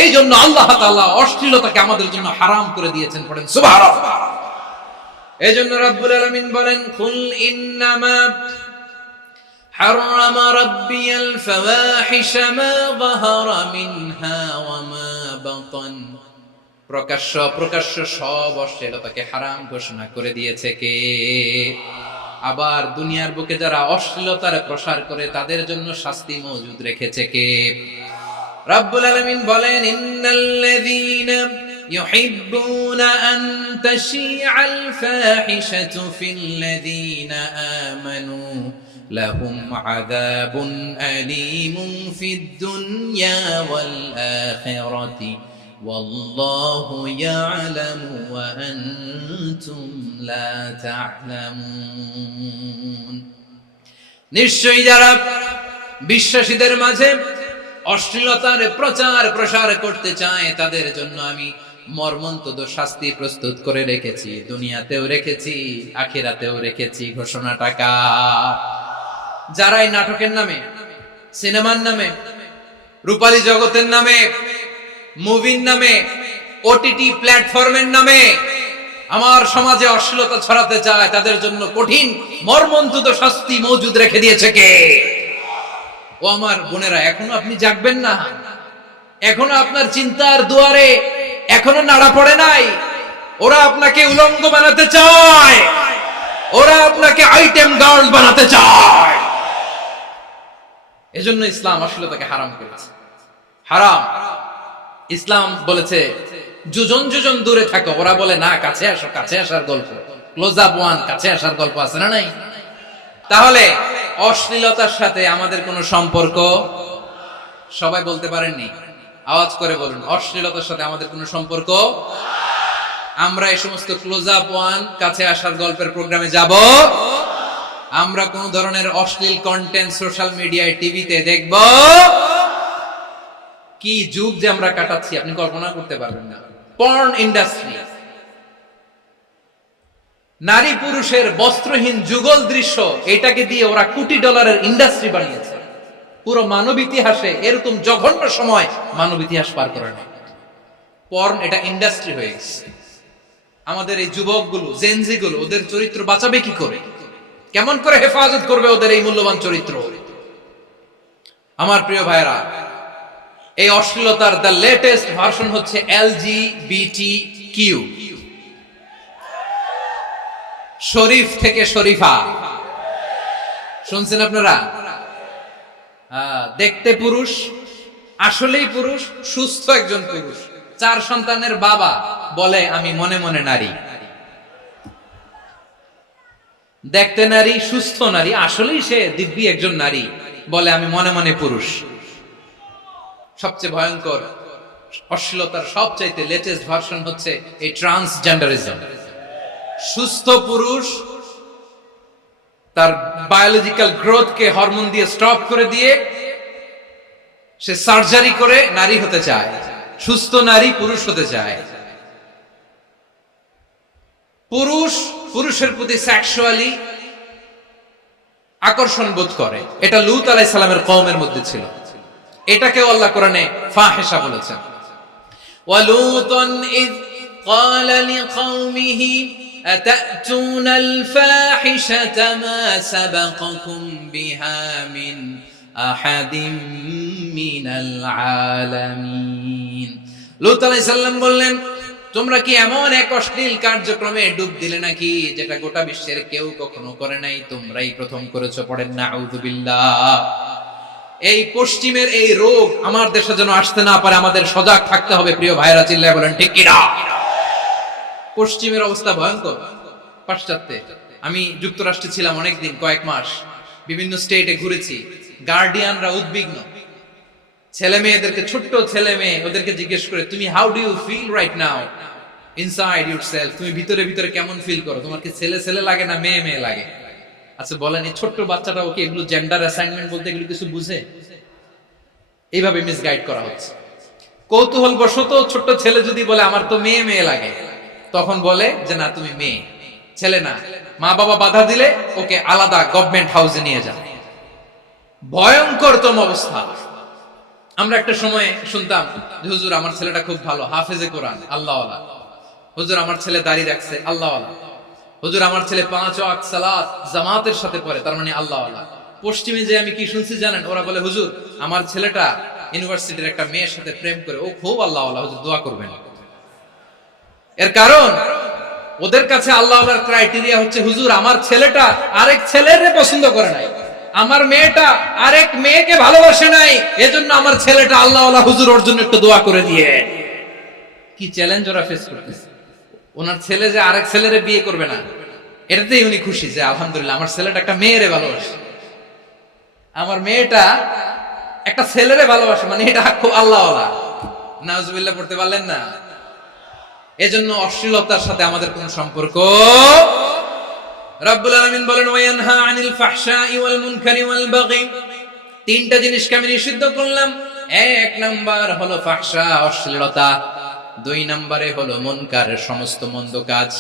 এই জন্য আল্লাহ তাআলা অশ্লীলতাকে আমাদের জন্য হারাম করে দিয়েছেন। পড়েন সুবহানাল্লাহ। এই জন্য রব্বুল আলামিন বলেন, কুল ইন্নামা حرم ربي الفواحش ما ظهر منها وما بطن। প্রকাশ্য প্রকাশ্য সব অশ্লীলতাকে হারাম ঘোষণা করে দিয়েছে কে? আবার দুনিয়ার বুকে যারা অশ্লীলতার প্রসার করে তাদের জন্য শাস্তি মজুদ রেখেছে কে? রব্বুল আলামিন বলেন, ইন্নাল্লাযীনা يحبون أن تشيع الفاحشة في الذين آمنوا لهم عذاب أليم في الدنيا والآخرة والله يعلم وأنتم لا تعلمون নিশ্চয়ই যারা বিশ্বাসীদের মাঝে অশ্লীলতার প্রচার প্রসার করতে চায় তাদের জন্য আমি মর্মন্তুদ শাস্তি প্রস্তুত করে রেখেছি, দুনিয়াতেও রেখেছি, আখিরাতেও রেখেছি। ঘোষণাটা কার? যারা এই নাটকের নামে, সিনেমার নামে, রূপালী জগতের নামে, মুভির নামে, ওটিটি প্ল্যাটফর্মের নামে আমার সমাজে অশ্লীলতা ছড়াতে চায় তাদের জন্য কঠিন মর্মন্তুদ শাস্তি মজুদ রেখে দিয়েছে কে? ও আমার বোনেরা, এখনো আপনি জাগবেন না? এখনো আপনার চিন্তার দুয়ারে এখনো নাড়া পড়ে নাই? ওরা আপনাকে উলঙ্গ বানাতে চায়, ওরা আপনাকে আইটেম গার্ল বানাতে চায়। এজন্য ইসলাম অশ্লীলতাকে হারাম করেছে। হারাম। ইসলাম বলেছে যোজন যোজন দূরে থাকো। ওরা বলে না, কাছে আসো, কাছে আসার গল্প, ক্লোজ আপ ওয়ান, কাছে আসার গল্প আছে না নাই? তাহলে অশ্লীলতার সাথে আমাদের কোনো সম্পর্ক? সবাই বলতে পারেননি, আওয়াজ করে বলুন, অশ্লীলতার সাথে আমাদের কোনো সম্পর্ক? আমরা এই সমস্ত ক্লোজ আপ ওয়ান, কাছে আসার গল্পের প্রোগ্রামে যাব? আমরা কোন ধরনের অশ্লীল কন্টেন্ট সোশ্যাল মিডিয়ায়, টিভিতে দেখব? কি যুগ যে আমরা কাটাচ্ছি আপনি কল্পনা করতে পারবেন না। পর্ন ইন্ডাস্ট্রি, নারী পুরুষের বস্ত্রহীন যুগল দৃশ্য, এটাকে দিয়ে ওরা কোটি ডলারের ইন্ডাস্ট্রি বানিয়েছে। পুরো মানব ইতিহাসে এরকম জঘন্য সময় মানব ইতিহাস পার করে না। পর্ন এটা ইন্ডাস্ট্রি হয়ে গেছে। আমাদের এই যুবকগুলো, জেনজি গুলো, ওদের চরিত্র বাঁচাবে কি করে? কেমন করে হেফাজত করবে ওদের এই মূল্যবান চরিত্র? আমার প্রিয় ভাইরা, এই অশ্লীলতার দ্য লেটেস্ট ভার্সন হচ্ছে LGBTQ, শরীফ থেকে শরীফা। শুনছেন আপনারা? দেখতে পুরুষ, আসলেই পুরুষ, সুস্থ একজন পুরুষ, 4 সন্তানের বাবা, বলে আমি মনে মনে নারী। দেখতে নারী, সুস্থ নারী, আসলেই সে দিব্যি একজন নারী, বলে আমি মনে মনে পুরুষ। সবচেয়ে ভয়ঙ্কর অশ্লীলতার সবচাইতে লেটেস্ট ভার্সন হচ্ছে এই ট্রান্সজেন্ডারিজম। সুস্থ পুরুষ তার বায়োলজিক্যাল গ্রোথকে হরমোন দিয়ে স্টপ করে দিয়ে সে সার্জারি করে নারী হতে চায়। সুস্থ নারী পুরুষ হতে চায়। পুরুষ পুরুষের প্রতি সেক্সুয়ালি আকর্ষণ বোধ করে। এটা লূত আলাইহিস সালামের কওমের মধ্যে ছিল। এটাকেও আল্লাহ কোরআনে ফাহিশা বলেছেন। ওয়ালুতান ইয ক্বালা লিকাওমিহি আতাতুনাল ফাহিশাতা মা সাবাকাকুম বিহা মিন আহাদিম মিনাল আলামিন। লূত আলাইহিস সালাম বললেন, তোমরা কি এমন এক অশ্লীল কার্যক্রমে ডুব দিলে নাকি যেটা গোটা বিশ্বের কেউ কখনো করে নাই? তোমরাই প্রথম করেছো। পড়েন নাউযুবিল্লাহ। এই পশ্চিমের এই রোগ আমার দেশে যেন আসতে না পারে, আমাদের সজাগ থাকতে হবে। প্রিয় ভাইরা চিল্লায় বলেন ঠিক কিনা? পশ্চিমের অবস্থা ভয়ঙ্কর। পাশ্চাত্যে, আমি যুক্তরাষ্ট্রে ছিলাম অনেকদিন, কয়েক মাস, বিভিন্ন স্টেটে ঘুরেছি। গার্ডিয়ানরা উদ্বিগ্ন। ছেলে মেয়েদেরকে, ছোট্ট ছেলে মেয়ে, ওদেরকে জিজ্ঞেস করে, তুমি how do you feel right now inside yourself? তুমি ভিতরে ভিতরে কেমন ফিল করো? তোমার কি ছেলে ছেলে লাগে না মেয়ে মেয়ে লাগে? আচ্ছা বলেন, এই ছোট্ট বাচ্চাটা ওকে এগুলো জেন্ডার অ্যাসাইনমেন্ট বলতে এগুলো কিছু বুঝে? এইভাবে মিসগাইড করা হচ্ছে। কৌতূহল বশত ছোট্ট ছেলে যদি বলে আমার তো মেয়ে মেয়ে লাগে, তখন বলে যে না তুমি মেয়ে, ছেলে না। মা বাবা বাধা দিলে ওকে আলাদা গভর্নমেন্ট হাউসে নিয়ে যান। ভয়ঙ্করতম অবস্থা। আমরা একটা সময় শুনতাম যে হুজুর আমার ছেলেটা খুব ভালো, হাফেজে কোরআন, আল্লাহওয়ালা। হুজুর আমার ছেলে দাড়ি রাখছে, আল্লাহওয়ালা। হুজুর আমার ছেলে 5 ওয়াক্ত সালাত জামাতের সাথে পড়ে, তার মানে আল্লাহওয়ালা। পশ্চিমে যে আমি কি শুনছি জানেন? ওরা বলে হুজুর আমার ছেলেটা ইউনিভার্সিটির একটা মেয়ের সাথে প্রেম করে, ও খুব আল্লাহওয়ালা, হুজুর দোয়া করবেন। এর কারণ ওদের কাছে আল্লাহওয়ালার ক্রাইটেরিয়া হচ্ছে হুজুর আমার ছেলেটা আরেক ছেলের পছন্দ করে নাই, আমার মেয়েটা আরেক মেয়েকে ভালোবাসে নাই, এজন্য আমার ছেলেটা আল্লাহওয়ালা, হুজুর ওর জন্য একটু দোয়া করে দিয়ে। কি চ্যালেঞ্জ ওরা ফেস করতেছে। ওনার ছেলে যে আরেক ছেলেরে বিয়ে করবে না, এটাতেই উনি খুশি যে আলহামদুলিল্লাহ আমার ছেলেটা একটা মেয়েরে ভালোবাসে, আমার মেয়েটা একটা ছেলেরে ভালোবাসে, মানে এটা খুব আল্লাহওয়ালা। নাউজুবিল্লাহ পড়তে পারলেন না? এজন্য অশ্লীলতার সাথে আমাদের কোন সম্পর্ক। রব্বুল আলামিন বলেন ওয়ায়ানহা আনিল ফাহশাই ওয়াল মুনকারি ওয়াল বাগি, তিনটা জিনিসকে আমি নিষিদ্ধ করলাম। এক নাম্বার হলো ফাহশা, অশ্লীলতা। দুই নম্বরে হলো মুনকার, সমস্ত মন্দ কাজ।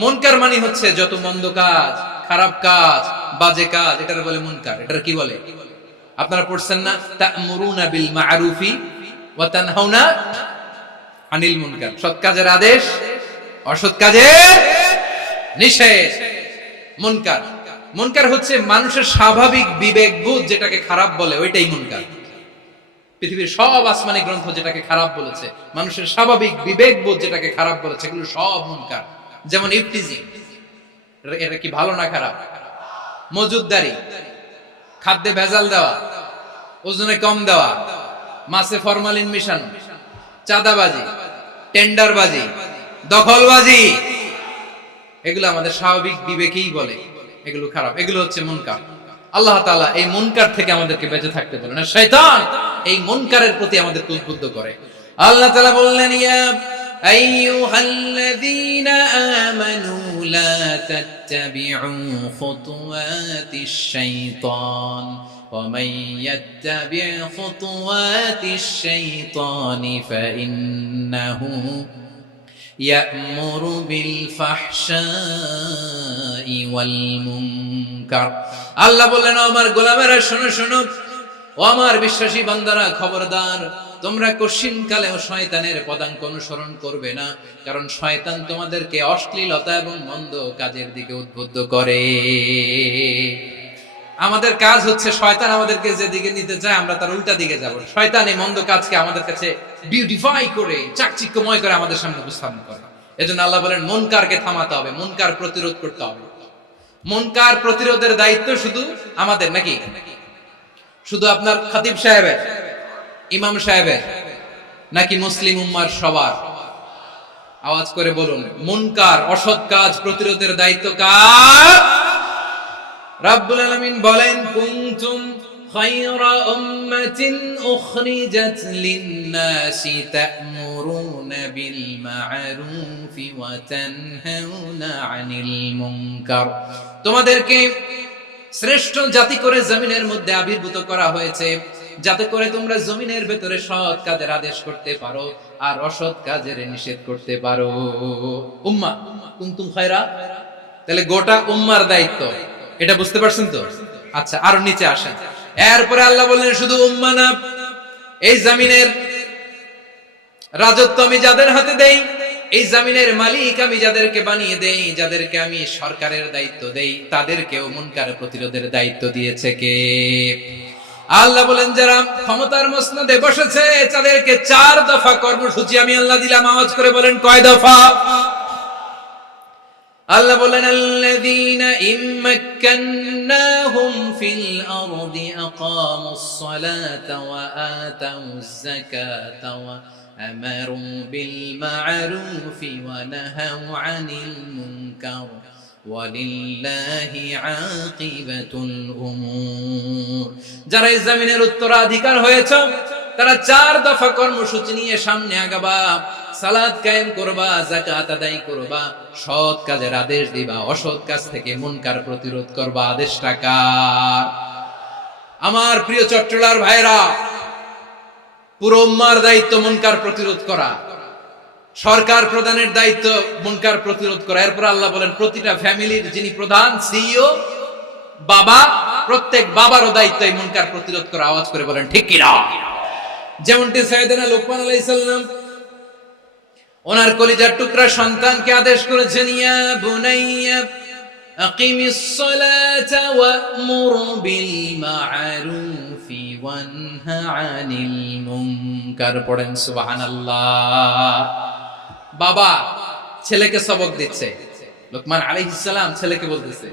মুনকার মানে হচ্ছে যত মন্দ কাজ, খারাপ কাজ, বাজে কাজ, এটার বলে মুনকার। এটার কি বলে? আপনারা পড়ছেন না, তা'মুরুনা বিল মা'রুফি ওয়া তানহাউনা আনিল মুনকার। সৎ কাজের আদেশ, অসৎ কাজের নিষেধ। মুনকার, মুনকার হচ্ছে মানুষের স্বাভাবিক বিবেকবোধ যেটাকে খারাপ বলে, ওইটাই মুনকার। পৃথিবীর সব আসমানি গ্রন্থ যেটাকে খারাপ বলেছে, মানুষের স্বাভাবিক বিবেকবোধ যেটাকে খারাপ বলেছে, এগুলো সব মুনকার। যেমন ইফতিজিং, এটা কি ভালো না খারাপ? মজুদদারি, খাদ্যে ভেজাল দেওয়া, ওজনে কম দেওয়া, মাছে ফরমালিন মিশানো, চাঁদাবাজি, টেন্ডারবাজি, দখলবাজি, এগুলো আমাদের স্বাভাবিক বিবেকেই বলে এগুলো খারাপ, এগুলো হচ্ছে মুনকার। আল্লাহ তাআলা এই মুনকার থেকে আমাদেরকে বেঁচে থাকতে বলেন, আর শয়তান এই মুনকারের প্রতি আমাদেরকে উদ্বুদ্ধ করে। আল্লাহ তাআলা বললেন, ইয়া আইয়ুহাল্লাযীনা আমানু লা তাত্তাবিউ খুতুওয়াতিশ শাইতান ওয়া মান ইয়াত্তাবি' খুতুওয়াতিশ শাইতানি ফাইন্নাহু ইয়া'মুরু বিল ফাহশাই ওয়াল মুনকার। আল্লাহ বললেন, আমার গোলামেরা শোনো শোনো, ও আমার বিশ্বাসী বান্দারা খবরদার, তোমরা কশিনকালেও শয়তানের পদাঙ্ক অনুসরণ করবে না, কারণ শয়তান তোমাদেরকে অশ্লীলতা এবং মন্দ কাজের দিকে উদ্বুদ্ধ করে। আমাদের কাজ হচ্ছে শয়তান আমাদেরকে যেদিকে নিতে চায় আমরা তার উল্টা দিকে যাব। শয়তান এই মন্দ কাজকে আমাদের কাছে বিউটিফাই করে, চাকচিক্যময় করে আমাদের সামনে উপস্থাপন করে। এজন্য আল্লাহ বলেন মুনকারকে থামাতে হবে, মুনকার প্রতিরোধ করতে হবে। মুনকার প্রতিরোধের দায়িত্ব শুধু আমাদের নাকি? শুধু আপনার খতিব সাহেবের, ইমাম সাহেবের, নাকি মুসলিম উম্মার সবার? আওয়াজ করে বলুন, মুনকার অসৎ কাজ প্রতিরোধের দায়িত্ব কার? রাব্বুল আলামিন বলেন, কুনতুম খায়রা উম্মাতিন উখরিজাত লিন-নাসি তা'মুরুনা বিল মা'রুফি ওয়া তানহাউনা আনিল মুনকার। তোমাদেরকে শ্রেষ্ঠ জাতি করে জমিনের মধ্যে আবির্ভূত করা হয়েছে, যাতে করে তোমরা জমিনের ভেতরে সৎ কাজের আদেশ করতে পারো আর অসৎ কাজের নিষেধ করতে পারো। উম্মাহ, কুনতুম খায়রা, তাহলে গোটা উম্মার দায়িত্ব, এটা বুঝতে পারছেন তো? আচ্ছা, আরো নিচে আসেন। এরপরে আল্লাহ বললেন, শুধু উম্মাহ না, এই জমিনের রাজত্ব আমি যাদের হাতে দেই, এই জমিনের মালিক আমি যাদেরকে বানিয়ে দেই, যাদেরকে আমি সরকারের দায়িত্ব দেই, তাদেরকেও মুনকার প্রতিরোধের দায়িত্ব দিয়েছে কে? আল্লাহ বলেন, যারা ক্ষমতার মসনদে বসেছে তাদেরকে 4 দফা কর্মসূচি আমি আল্লাহ দিলাম। আওয়াজ করে বলেন, কয় দফা? আল্লাহ বলেন, আল্লাযীনা ইম্মাক্কান্নাহুম ফিল আরদি আকামুস সালাতা ওয়া আতাউজ যাকাতা ওয়া আমারু বিল মা'রুফি ওয়া নাহাউ আনিল মুনকার ওয়ালিল্লাহি আকিবাতুল উমুর। যারা এই জমিনের উত্তরাধিকার হয়েছে তারা 4 দফা কর্মসূচি নিয়ে সামনে আগাবা। সালাত কায়েম করবা, যাকাত আদায় করবা, সৎ কাজের আদেশ দিবা, অসৎ কাজ থেকে মুনকার প্রতিরোধ করবা। আদেশটা কার? আমার প্রিয় চট্টলার ভাইরা, পুরো উম্মার দায়িত্ব মুনকার প্রতিরোধ করা, সরকার প্রধানের দায়িত্ব মুনকার প্রতিরোধ করা। এরপর আল্লাহ বলেন, প্রতিটা ফ্যামিলির যিনি প্রধান সিইও বাবা, প্রত্যেক বাবারও দায়িত্ব এই মুনকার প্রতিরোধ করা। আওয়াজ করে বলেন ঠিক কি না? যেমনটি সাইয়েদনা লুকমান আলাইহিস সালাম ওনার কলিজার টুকরা সন্তানকে আদেশ করেছেন, ইয়া বুনাইয়া আকিমিস সালাতা ওয়া'মুর বিল মা'রুফি ওয়ানহা আনিল মুনকার। পড়েন সুবহানাল্লাহ। বাবা ছেলেকে সবক দিচ্ছে, লুকমান আলাইহিস সালাম ছেলেকে বলতেছে,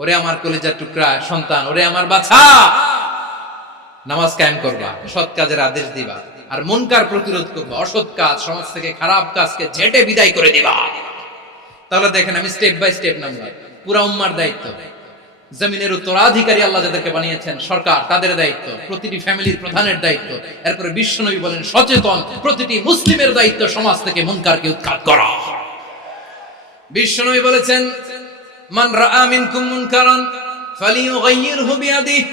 ওরে আমার কলিজার টুকরা সন্তান, ওরে আমার বাছা, নামাজ কায়েম করবা, সৎ কাজের আদেশ দিবা, আর মুনকার প্রতিরোধ করবা, অসৎ কাজ, সমাজ থেকে খারাপ কাজকে ঝেঁটে বিদায় করে দিবা। তাহলে দেখেন আমি স্টেপ বাই স্টেপ নামলাম। পুরা উম্মার দায়িত্ব, জমিনের উত্তরাধিকারী আল্লাহ যাদেরকে বানিয়েছেন সরকার, তাদের দায়িত্ব, প্রতিটি ফ্যামিলির প্রধানের দায়িত্ব, এরপরে বিশ্বনবী বলেন সচেতন প্রতিটি মুসলিমের দায়িত্ব সমাজ থেকে মুনকারকে উৎখাত করা। বিশ্বনবী বলেছেন মান রাআ মিনকুম মুনকারান ফালিয়ুগাইয়িরহু বিয়াদিহি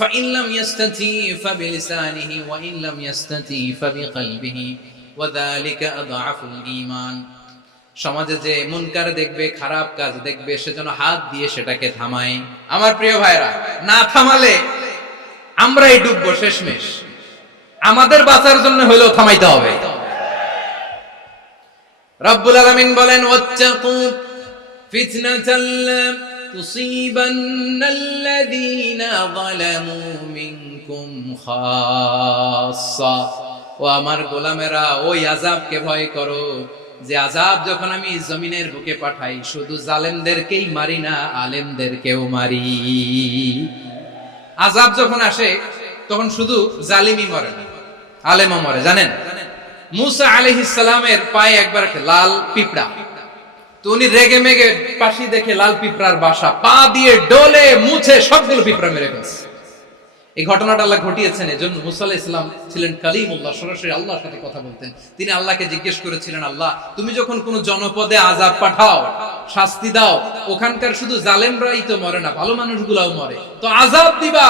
ফাইন লাম ইয়াস্তাতি ফাবিলিসানিহি ওয়া ইন লাম ইয়াস্তাতি ফাবিকলবিহি ওয়া যালিকা আযআফুল ঈমান। সমাজে যে মুনকার দেখবে, খারাপ কাজ দেখবে, সেজন্য হাত দিয়ে সেটাকে থামায়। আমার প্রিয় ভাইরা, না থামালে আমরাই ডুববো শেষমেশ। আমাদের বাঁচার জন্য হলেও থামাইতে হবে। রব্বুল আলামিন বলেন ওয়াত্তাকু ফিতনাতাল লা তুসিবান্নাল্লাযীনা যালামু মিনকুম খাসসা। ও আমার গোলামেরা, ওই আযাবকে ভয় করো যে আযাব যখন আমি জমিনের বুকে পাঠাই শুধু জালেমদেরকেই মারি না, আলেমদেরকেও মারি। আযাব যখন আসে তখন শুধু জালিমই মরে না, আলেমও মরে। জানেন মুসা আলাইহিস সালামের পায়ে একবার লাল পিঁপড়া, তো উনি রেগে মেগে পাশি দেখে লাল পিঁপড়ার বাসা, পা দিয়ে ডলে মুছে সবগুলো পিঁপড়া মেরে ফেলছে। এই ঘটনাটা আল্লাহ ঘটিয়েছেন এজন্য মুসা আলাইহিস সালাম ছিলেন কালিমুল্লাহ, সরাসরি আল্লাহর সাথে কথা বলতেন। তিনি আল্লাহকে জিজ্ঞেস করেছিলেন, আল্লাহ তুমি যখন কোন জনপদে আযাব পাঠাও, শাস্তি দাও, ওখানকার শুধু জালেমরাই তো মরে না, ভালো মানুষগুলাও মরে, তো আযাব দিবা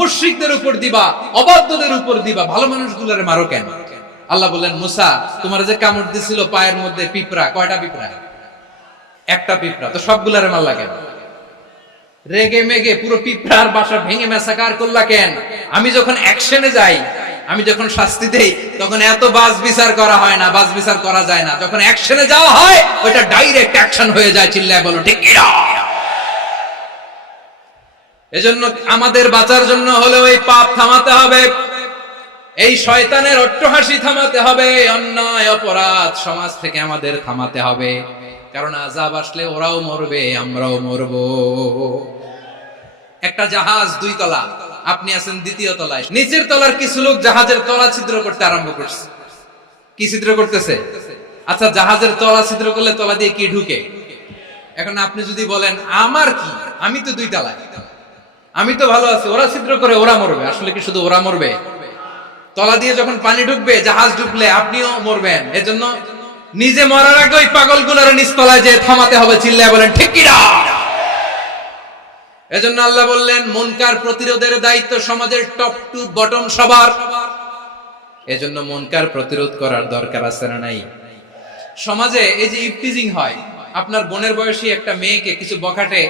মুশরিকদের উপর দিবা, অবাধ্যদের উপর দিবা, ভালো মানুষগুলোরে মারো কেন? আল্লাহ বললেন মুসা, তোমার যে কামড় দিছিল পায়ের মধ্যে পিঁপড়া, কয়টা পিঁপড়া? একটা পিঁপড়া, তো সবগুলারে মারলা কেন? রেগে মেগে পুরো পিঁপড়ার বাসা ভেঙে ম্যাসাকার করলা কেন? আমি যখন অ্যাকশনে যাই, আমি যখন শাস্তি দেই, তখন এত বাজ বিচার করা হয় না, বাজ বিচার করা যায় না। যখন অ্যাকশনে যাওয়া হয় ওইটা ডাইরেক্ট অ্যাকশন হয়ে যায়। চিল্লায় বলো ঠিক কি না? এজন্য আমাদের বাঁচার জন্য হলেও এই পাপ থামাতে হবে, এই শয়তানের অট্টহাসি থামাতে হবে, অন্যায় অপরাধ সমাজ থেকে আমাদের থামাতে হবে। কারণ আযাব আসলে ওরাও মরবে, আমরাও মরবো। একটা জাহাজ 2 তলা, আপনি আছেন 2য় তলায়, নিচের তলার কিছু লোক জাহাজের তলা ছিদ্র করতে আরম্ভ করছে। কি ছিদ্র করতেছে? আচ্ছা, জাহাজের তলা ছিদ্র করলে তলা দিয়ে কি ঢুকে? এখন আপনি যদি বলেন আমার কি, আমি তো 2 তলায়, আমি তো ভালো আছি, ওরা ছিদ্র করে ওরা মরবে, আসলে কি শুধু ওরা মরবে? তলা দিয়ে যখন পানি ঢুকবে, জাহাজ ঢুকলে আপনিও মরবেন। এজন্য নিজে মরার আগে ওই পাগলগুলোর নিচতলায় যে থামাতে হবে। চিল্লায় বলেন ঠিক কি না? এজন্য আল্লাহ বললেন মুনকার প্রতিরোধের দায়িত্ব সমাজের টপ টু বটম সবার। এজন্য মুনকার প্রতিরোধ করার দরকার আছে না নাই? সমাজে এই যে ইফটিজিং হয়, আপনার বোনের বয়সী একটা মেয়েকে কিছু বখাটে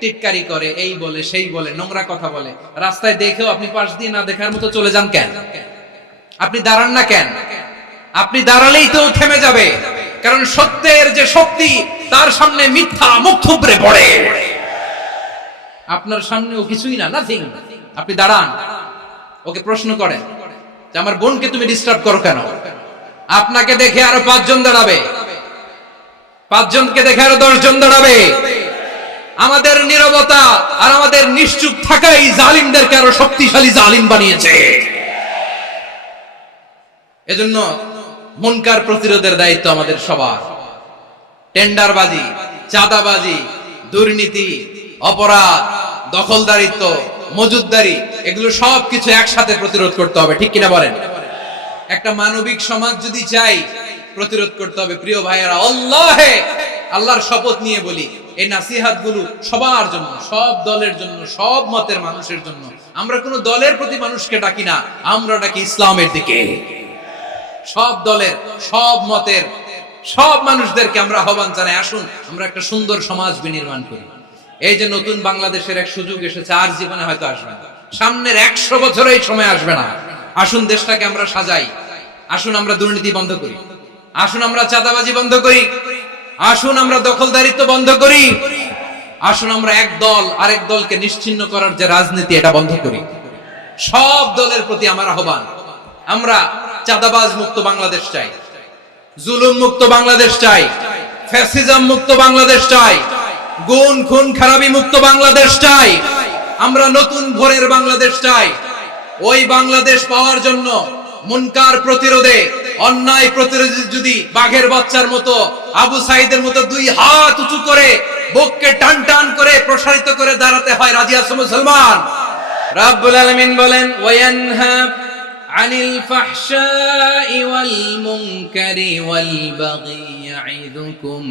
টিটকারি করে, এই বলে সেই বলে, নোংরা কথা বলে, রাস্তায় দেখেও আপনি পাশ দিয়ে না দেখার মতো চলে যান কেন? আপনি দাঁড়ান না কেন? আপনি দাঁড়ালেই তো থেমে যাবে, কারণ সত্যের যে শক্তি তার সামনে মিথ্যা মুখ থুবড়ে পড়ে। আপনার সামনেও কিছুই না, নাথিং। আপনি দাঁড়ান, ওকে প্রশ্ন করেন যে আমার বোনকে তুমি ডিস্টার্ব করো কেন? আপনাকে দেখে আরো 5 জন দাঁড়াবে, 5 জনকে দেখে আরো 10 জন দাঁড়াবে। আমাদের নীরবতা আর আমাদের নিশ্চুপ থাকাই জালিমদেরকে আরো শক্তিশালী জালিম বানিয়েছে। এজন্য মুনকার প্রতিরোধের দায়িত্ব আমাদের সবার। টেন্ডারবাজি, চাঁদাবাজি, দুর্নীতি, অপরাধ, দখলদারিত্ব, মজুদদারি, এগুলো সবকিছু একসাথে প্রতিরোধ করতে হবে। ঠিক কিনা বলেন? একটা মানবিক সমাজ যদি চাই, প্রতিরোধ করতে হবে। প্রিয় ভাইয়েরা, আল্লাহর শপথ নিয়ে বলি, এই নাসিহাত গুলো সবার জন্য, সব দলের জন্য, সব মতের মানুষের জন্য। আমরা কোন দলের প্রতি মানুষকে ডাকি না, আমরা ডাকি ইসলামের দিকে। সব দলের, সব মতের, সব মানুষদেরকে আমরা আহ্বান জানাই, আসুন আমরা একটা সুন্দর সমাজ বিনির্মাণ করি। এই যে নতুন বাংলাদেশের এক সুযোগ এসেছে, আর জীবনে হয়তো আসবে না, সামনের 100 বছর এই সময় আসবে না। আসুন দেশটাকে আমরা সাজাই, আসুন আমরা দুর্নীতি বন্ধ করি, আসুন আমরা চাঁদাবাজি বন্ধ করি, আসুন আমরা দখলদারিত্ব বন্ধ করি, আসুন আমরা এক দল আরেক দলকে নিশ্চিহ্ন করার যে রাজনীতি, এটা বন্ধ করি। সব দলের প্রতি আমার আহ্বান, আমরা চাঁদাবাজ মুক্ত বাংলাদেশ চাই, জুলুম মুক্ত বাংলাদেশ চাই, ফ্যাসিজম মুক্ত বাংলাদেশ চাই, গুণ খুন খারাপি মুক্ত বাংলাদেশ চাই। আমরা নতুন ভোরের বাংলাদেশ চাই। ওই বাংলাদেশ পাওয়ার জন্য মুনকার প্রতিরোধে, অন্যায় প্রতিরোধে যদি বাঘের বাচ্চার মতো, আবু সাইদের মতো দুই হাত উঁচু করে বুককে টান টান করে প্রসারিত করে দাঁড়াতে হয়, রাজি আছো মুসলমান? রাব্বুল আলামিন বলেন ওয়ায়ানহা আনিল ফাহশাই ওয়াল মুনকারি ওয়াল বাগি ইয়াইদুকুম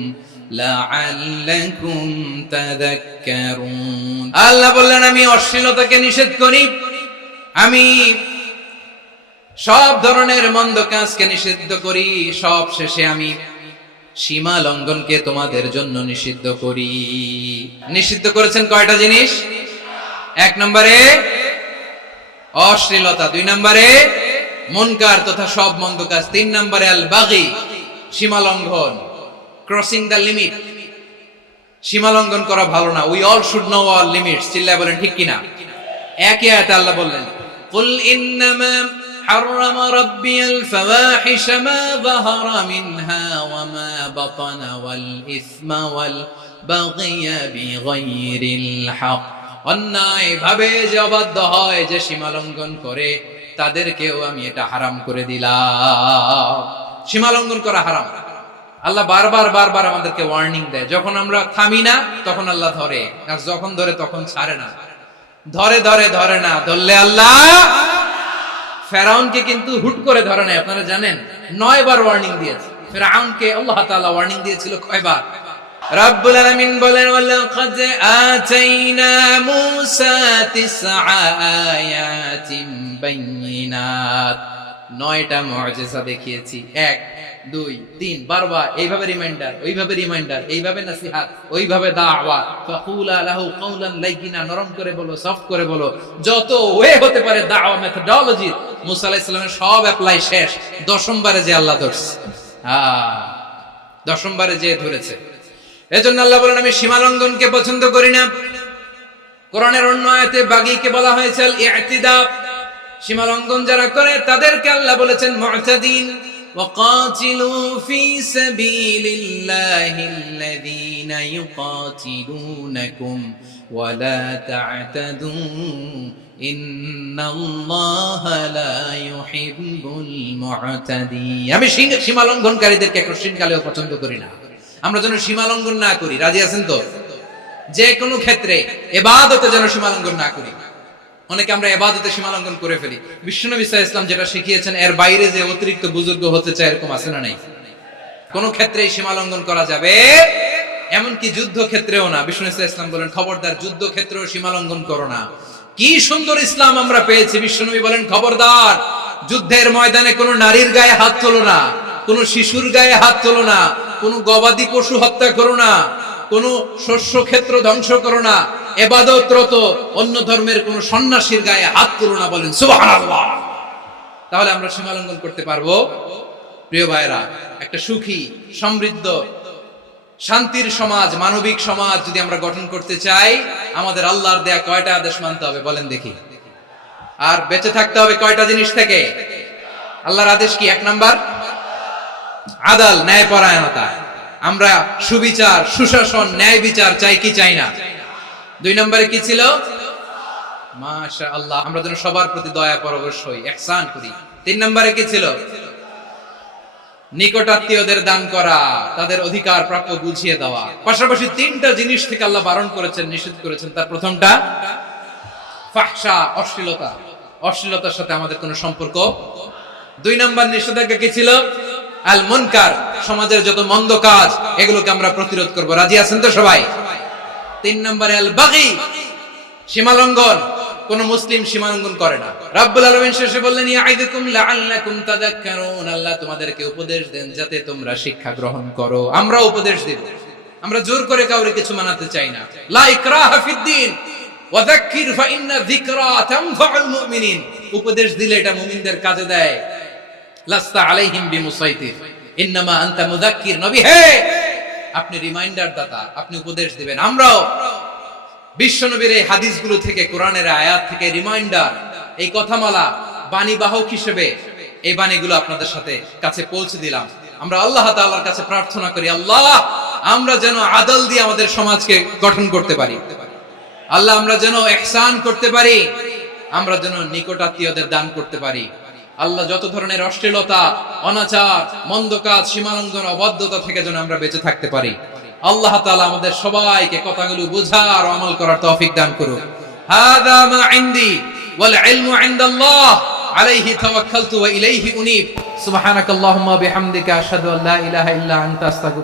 লাআল্লাকুম তাযাক্কারুন। আল্লাহ বললেন আমি অশ্লীলতাকে নিষেধ করি, আমি সব ধরনের মন্দ কাজকে নিষিদ্ধ করি, সব শেষে আমি সীমা লঙ্ঘনকে তোমাদের জন্য নিষিদ্ধ করি। নিষিদ্ধ করেছেন কয়টা জিনিস? 1 নম্বরে অশ্লীলতা, 2 নম্বরে মুনকার তথা সব মন্দ কাজ, 3 নম্বরে আল বাগি সীমা লঙ্ঘন, ক্রসিং দ্য লিমিট। সীমা লঙ্ঘন করা ভালো না। We all should know our limits. চিল্লায় বলেন ঠিক কিনা? একই আয়াতে আল্লাহ বললেন কুল ইন্নামা حرم ربي الفواحش ما ظهر منها وما بطن والإثم والبغي بغير الحق। অন্যায় ভাবে যে অবাধ্য হয়, যে সীমা লঙ্ঘন করে, তাদেরকেও আমি এটা হারাম করে দিলাম। সীমা লঙ্ঘন করা হারাম। আল্লাহ বারবার আমাদেরকে ওয়ার্নিং দেয়। যখন আমরা থামি না তখন আল্লাহ ধরে, আর যখন ধরে তখন ছাড়ে না। ধরে না, ধরলে আল্লাহ ফেরাউনকে কিন্তু হুট করে ধরে নাই। আপনারা জানেন 9 বার ওয়ার্নিং দিয়েছে ফেরাউনকে। আল্লাহ তাআলা ওয়ার্নিং দিয়েছিল কয়বার? রাব্বুল আলামিন বলেন ওয়ালাকাদ আতাইনা মূসা 9 আয়াতিন বাইয়িনাত। 9টা মুআজিজা দেখিয়েছি। 1 2 3 বারবার এইভাবে রিমাইন্ডার, ওইভাবে রিমাইন্ডার, এইভাবে নসিহত, ওইভাবে দাওয়া। ফাকুলা লাহু কাওলান লাইয়িনা, নরম করে বলো, সফট করে বলো, যত ওয়ে হতে পারে দাওয়া মেথডোলজি। মুসা আলাইহিস সালামের সব অ্যাপ্লাই শেষ। 10ম বারে যে আল্লাহ ধরছে, 10ম বারে যে ধরেছে। এজন্য আল্লাহ বলেন আমি সীমা লঙ্ঘনকে পছন্দ করি না। কোরআনের অন্য আয়াতে বাগীকে বলা হয়েছে আল ইতিদা। সীমা লঙ্ঘন যারা করে তাদেরকে আল্লাহ বলেছেন মুতাদিন। وقاتلوا في سبيل الله الذين يقاتلونكم ولا تعتدوا إن الله لا يحب المعتدين। আমি সীমা লঙ্ঘনকারীদেরকে কোশ্চিনকালেও পছন্দ করি না। আমরা যেন সীমা লঙ্ঘন না করি। রাজি আছেন তো? যে কোনো ক্ষেত্রে ইবাদতে যেন সীমা লঙ্ঘন না করি। অনেকে আমরা ইবাদতে সীমা লঙ্ঘন করে ফেলি। বিশ্বনবী সাল্লাল্লাহু আলাইহি ওয়াসাল্লাম যেটা শিখিয়েছেন এর বাইরে যে অতিরিক্ত বুজুর্গ হতে চায়, এরকম আছে না নাই? কোন ক্ষেত্রেই সীমা লঙ্ঘন করা যাবে, এমনকি যুদ্ধ ক্ষেত্রেও না। বিশ্বনবী সাল্লাল্লাহু আলাইহি ওয়াসাল্লাম বলেন খবরদার যুদ্ধ ক্ষেত্রেও সীমা লঙ্ঘন করো না। কি সুন্দর ইসলাম আমরা পেয়েছি। বিশ্বনবী বলেন খবরদার যুদ্ধের ময়দানে কোনো নারীর গায়ে হাত তোলো না, কোনো শিশুর গায়ে হাত তোলো না, কোনো গবাদি পশু হত্যা করো না, কোনো শস্য ক্ষেত্র ধ্বংস করো না, ইবাদতরত অন্য ধর্মের কোন সন্ন্যাসীর গায়ে হাত তুলো না। বলেন সুবহানাল্লাহ। তাহলে আমরা সীমা লঙ্ঘন করতে পারবো? প্রিয় ভাইরা, একটা সুখী, সমৃদ্ধ, শান্তির সমাজ, মানবিক সমাজ যদি আমরা গঠন করতে চাই, আমাদের আল্লাহর দেয়া কয়টা আদেশ মানতে হবে বলেন দেখি? আর বেঁচে থাকতে হবে কয়টা জিনিস থেকে? আল্লাহর আদেশ কি? 1 নাম্বার আদাল, ন্যায়পরায়ণতা। আমরা সুবিচার, সুশাসন, ন্যায় বিচার চাই কি চাই না? 2 নম্বরে কি ছিল? মাশাআল্লাহ, আমরা যেন সবার প্রতি দয়া পরবশ হই, ইহসান করি। 3 নম্বরে কি ছিল? নিকটাত্মীয়দের দান করা, তাদের অধিকার প্রাপ্য বুঝিয়ে দেওয়া। পাশাপাশি 3টা জিনিস থেকে আল্লাহ বারণ করেছেন, নিষেধ করেছেন। তার প্রথমটা ফাহশা, অশ্লীলতা। অশ্লীলতার সাথে আমাদের কোনো সম্পর্ক। 2 নম্বর নিষেধাজ্ঞা কি ছিল? আল মুনকার, সমাজের যত মন্দ কাজ এগুলোকে আমরা প্রতিরোধ করব। রাজি আছেন তো সবাই? 3 নম্বরে আল বাগী, সীমালঙ্ঘন। কোন মুসলিম সীমালঙ্ঘন করে না। রাব্বুল আলামিন শেষে বললেন ইয়াইদুকুম লাআল্লাকুম তাযাক্কারুন। আল্লাহ তোমাদেরকে উপদেশ দেন যাতে তোমরা শিক্ষা গ্রহণ করো। আমরা উপদেশ দেব, আমরা জোর করে কাউকে কিছু মানাতে চাই না। লা ইকরাহা ফিদ্দিন ওয়া যাক্কির ফা ইন্না যিকরা তানফাউল মুমিনিন। উপদেশ দিলে এটা মুমিনদের কাজে দেয়। লাস্তা আলাইহিম বিমুসাইতির ইন্নামা আনতা মুযাক্কির। নবী হে, আপনি রিমাইন্ডার দাতা, আপনি উপদেশ দিবেন। আমরাও বিশ্বনবীর এই হাদিসগুলো থেকে, কোরআনের আয়াত থেকে রিমাইন্ডার, এই কথামালা বাণীবাহক হিসেবে এই বাণীগুলো আপনাদের সাথে কাছে পৌঁছে দিলাম। আমরা আল্লাহ তাআলার কাছে প্রার্থনা করি, আল্লাহ আমরা যেন আদল দিয়ে আমাদের সমাজকে গঠন করতে পারি। আল্লাহ আমরা যেন ইহসান করতে পারি, আমরা যেন নিকটাত্মীয়দের দান করতে পারি। আল্লাহ যত ধরনের অশ্লীলতা, অনাচার, মন্দ কাজ, সীমালঙ্ঘন, অবাধ্যতা থেকে যেন আমরা বেঁচে থাকতে পারি। আল্লাহ তাআলা আমাদের সবাইকে কথাগুলো বোঝার ও আমল করার তৌফিক দান করুন। হাযা মা ইনদি ওয়াল ইলমু ইনদাল্লাহ আলাইহি তাওয়াক্কালতু ওয়া ইলাইহি উনীব। সুবহানাকাল্লাহুম্মা ওয়া বিহামদিকা আশহাদু আল্লা ইলাহা ইল্লা আনতা আস্তাগফিরুকা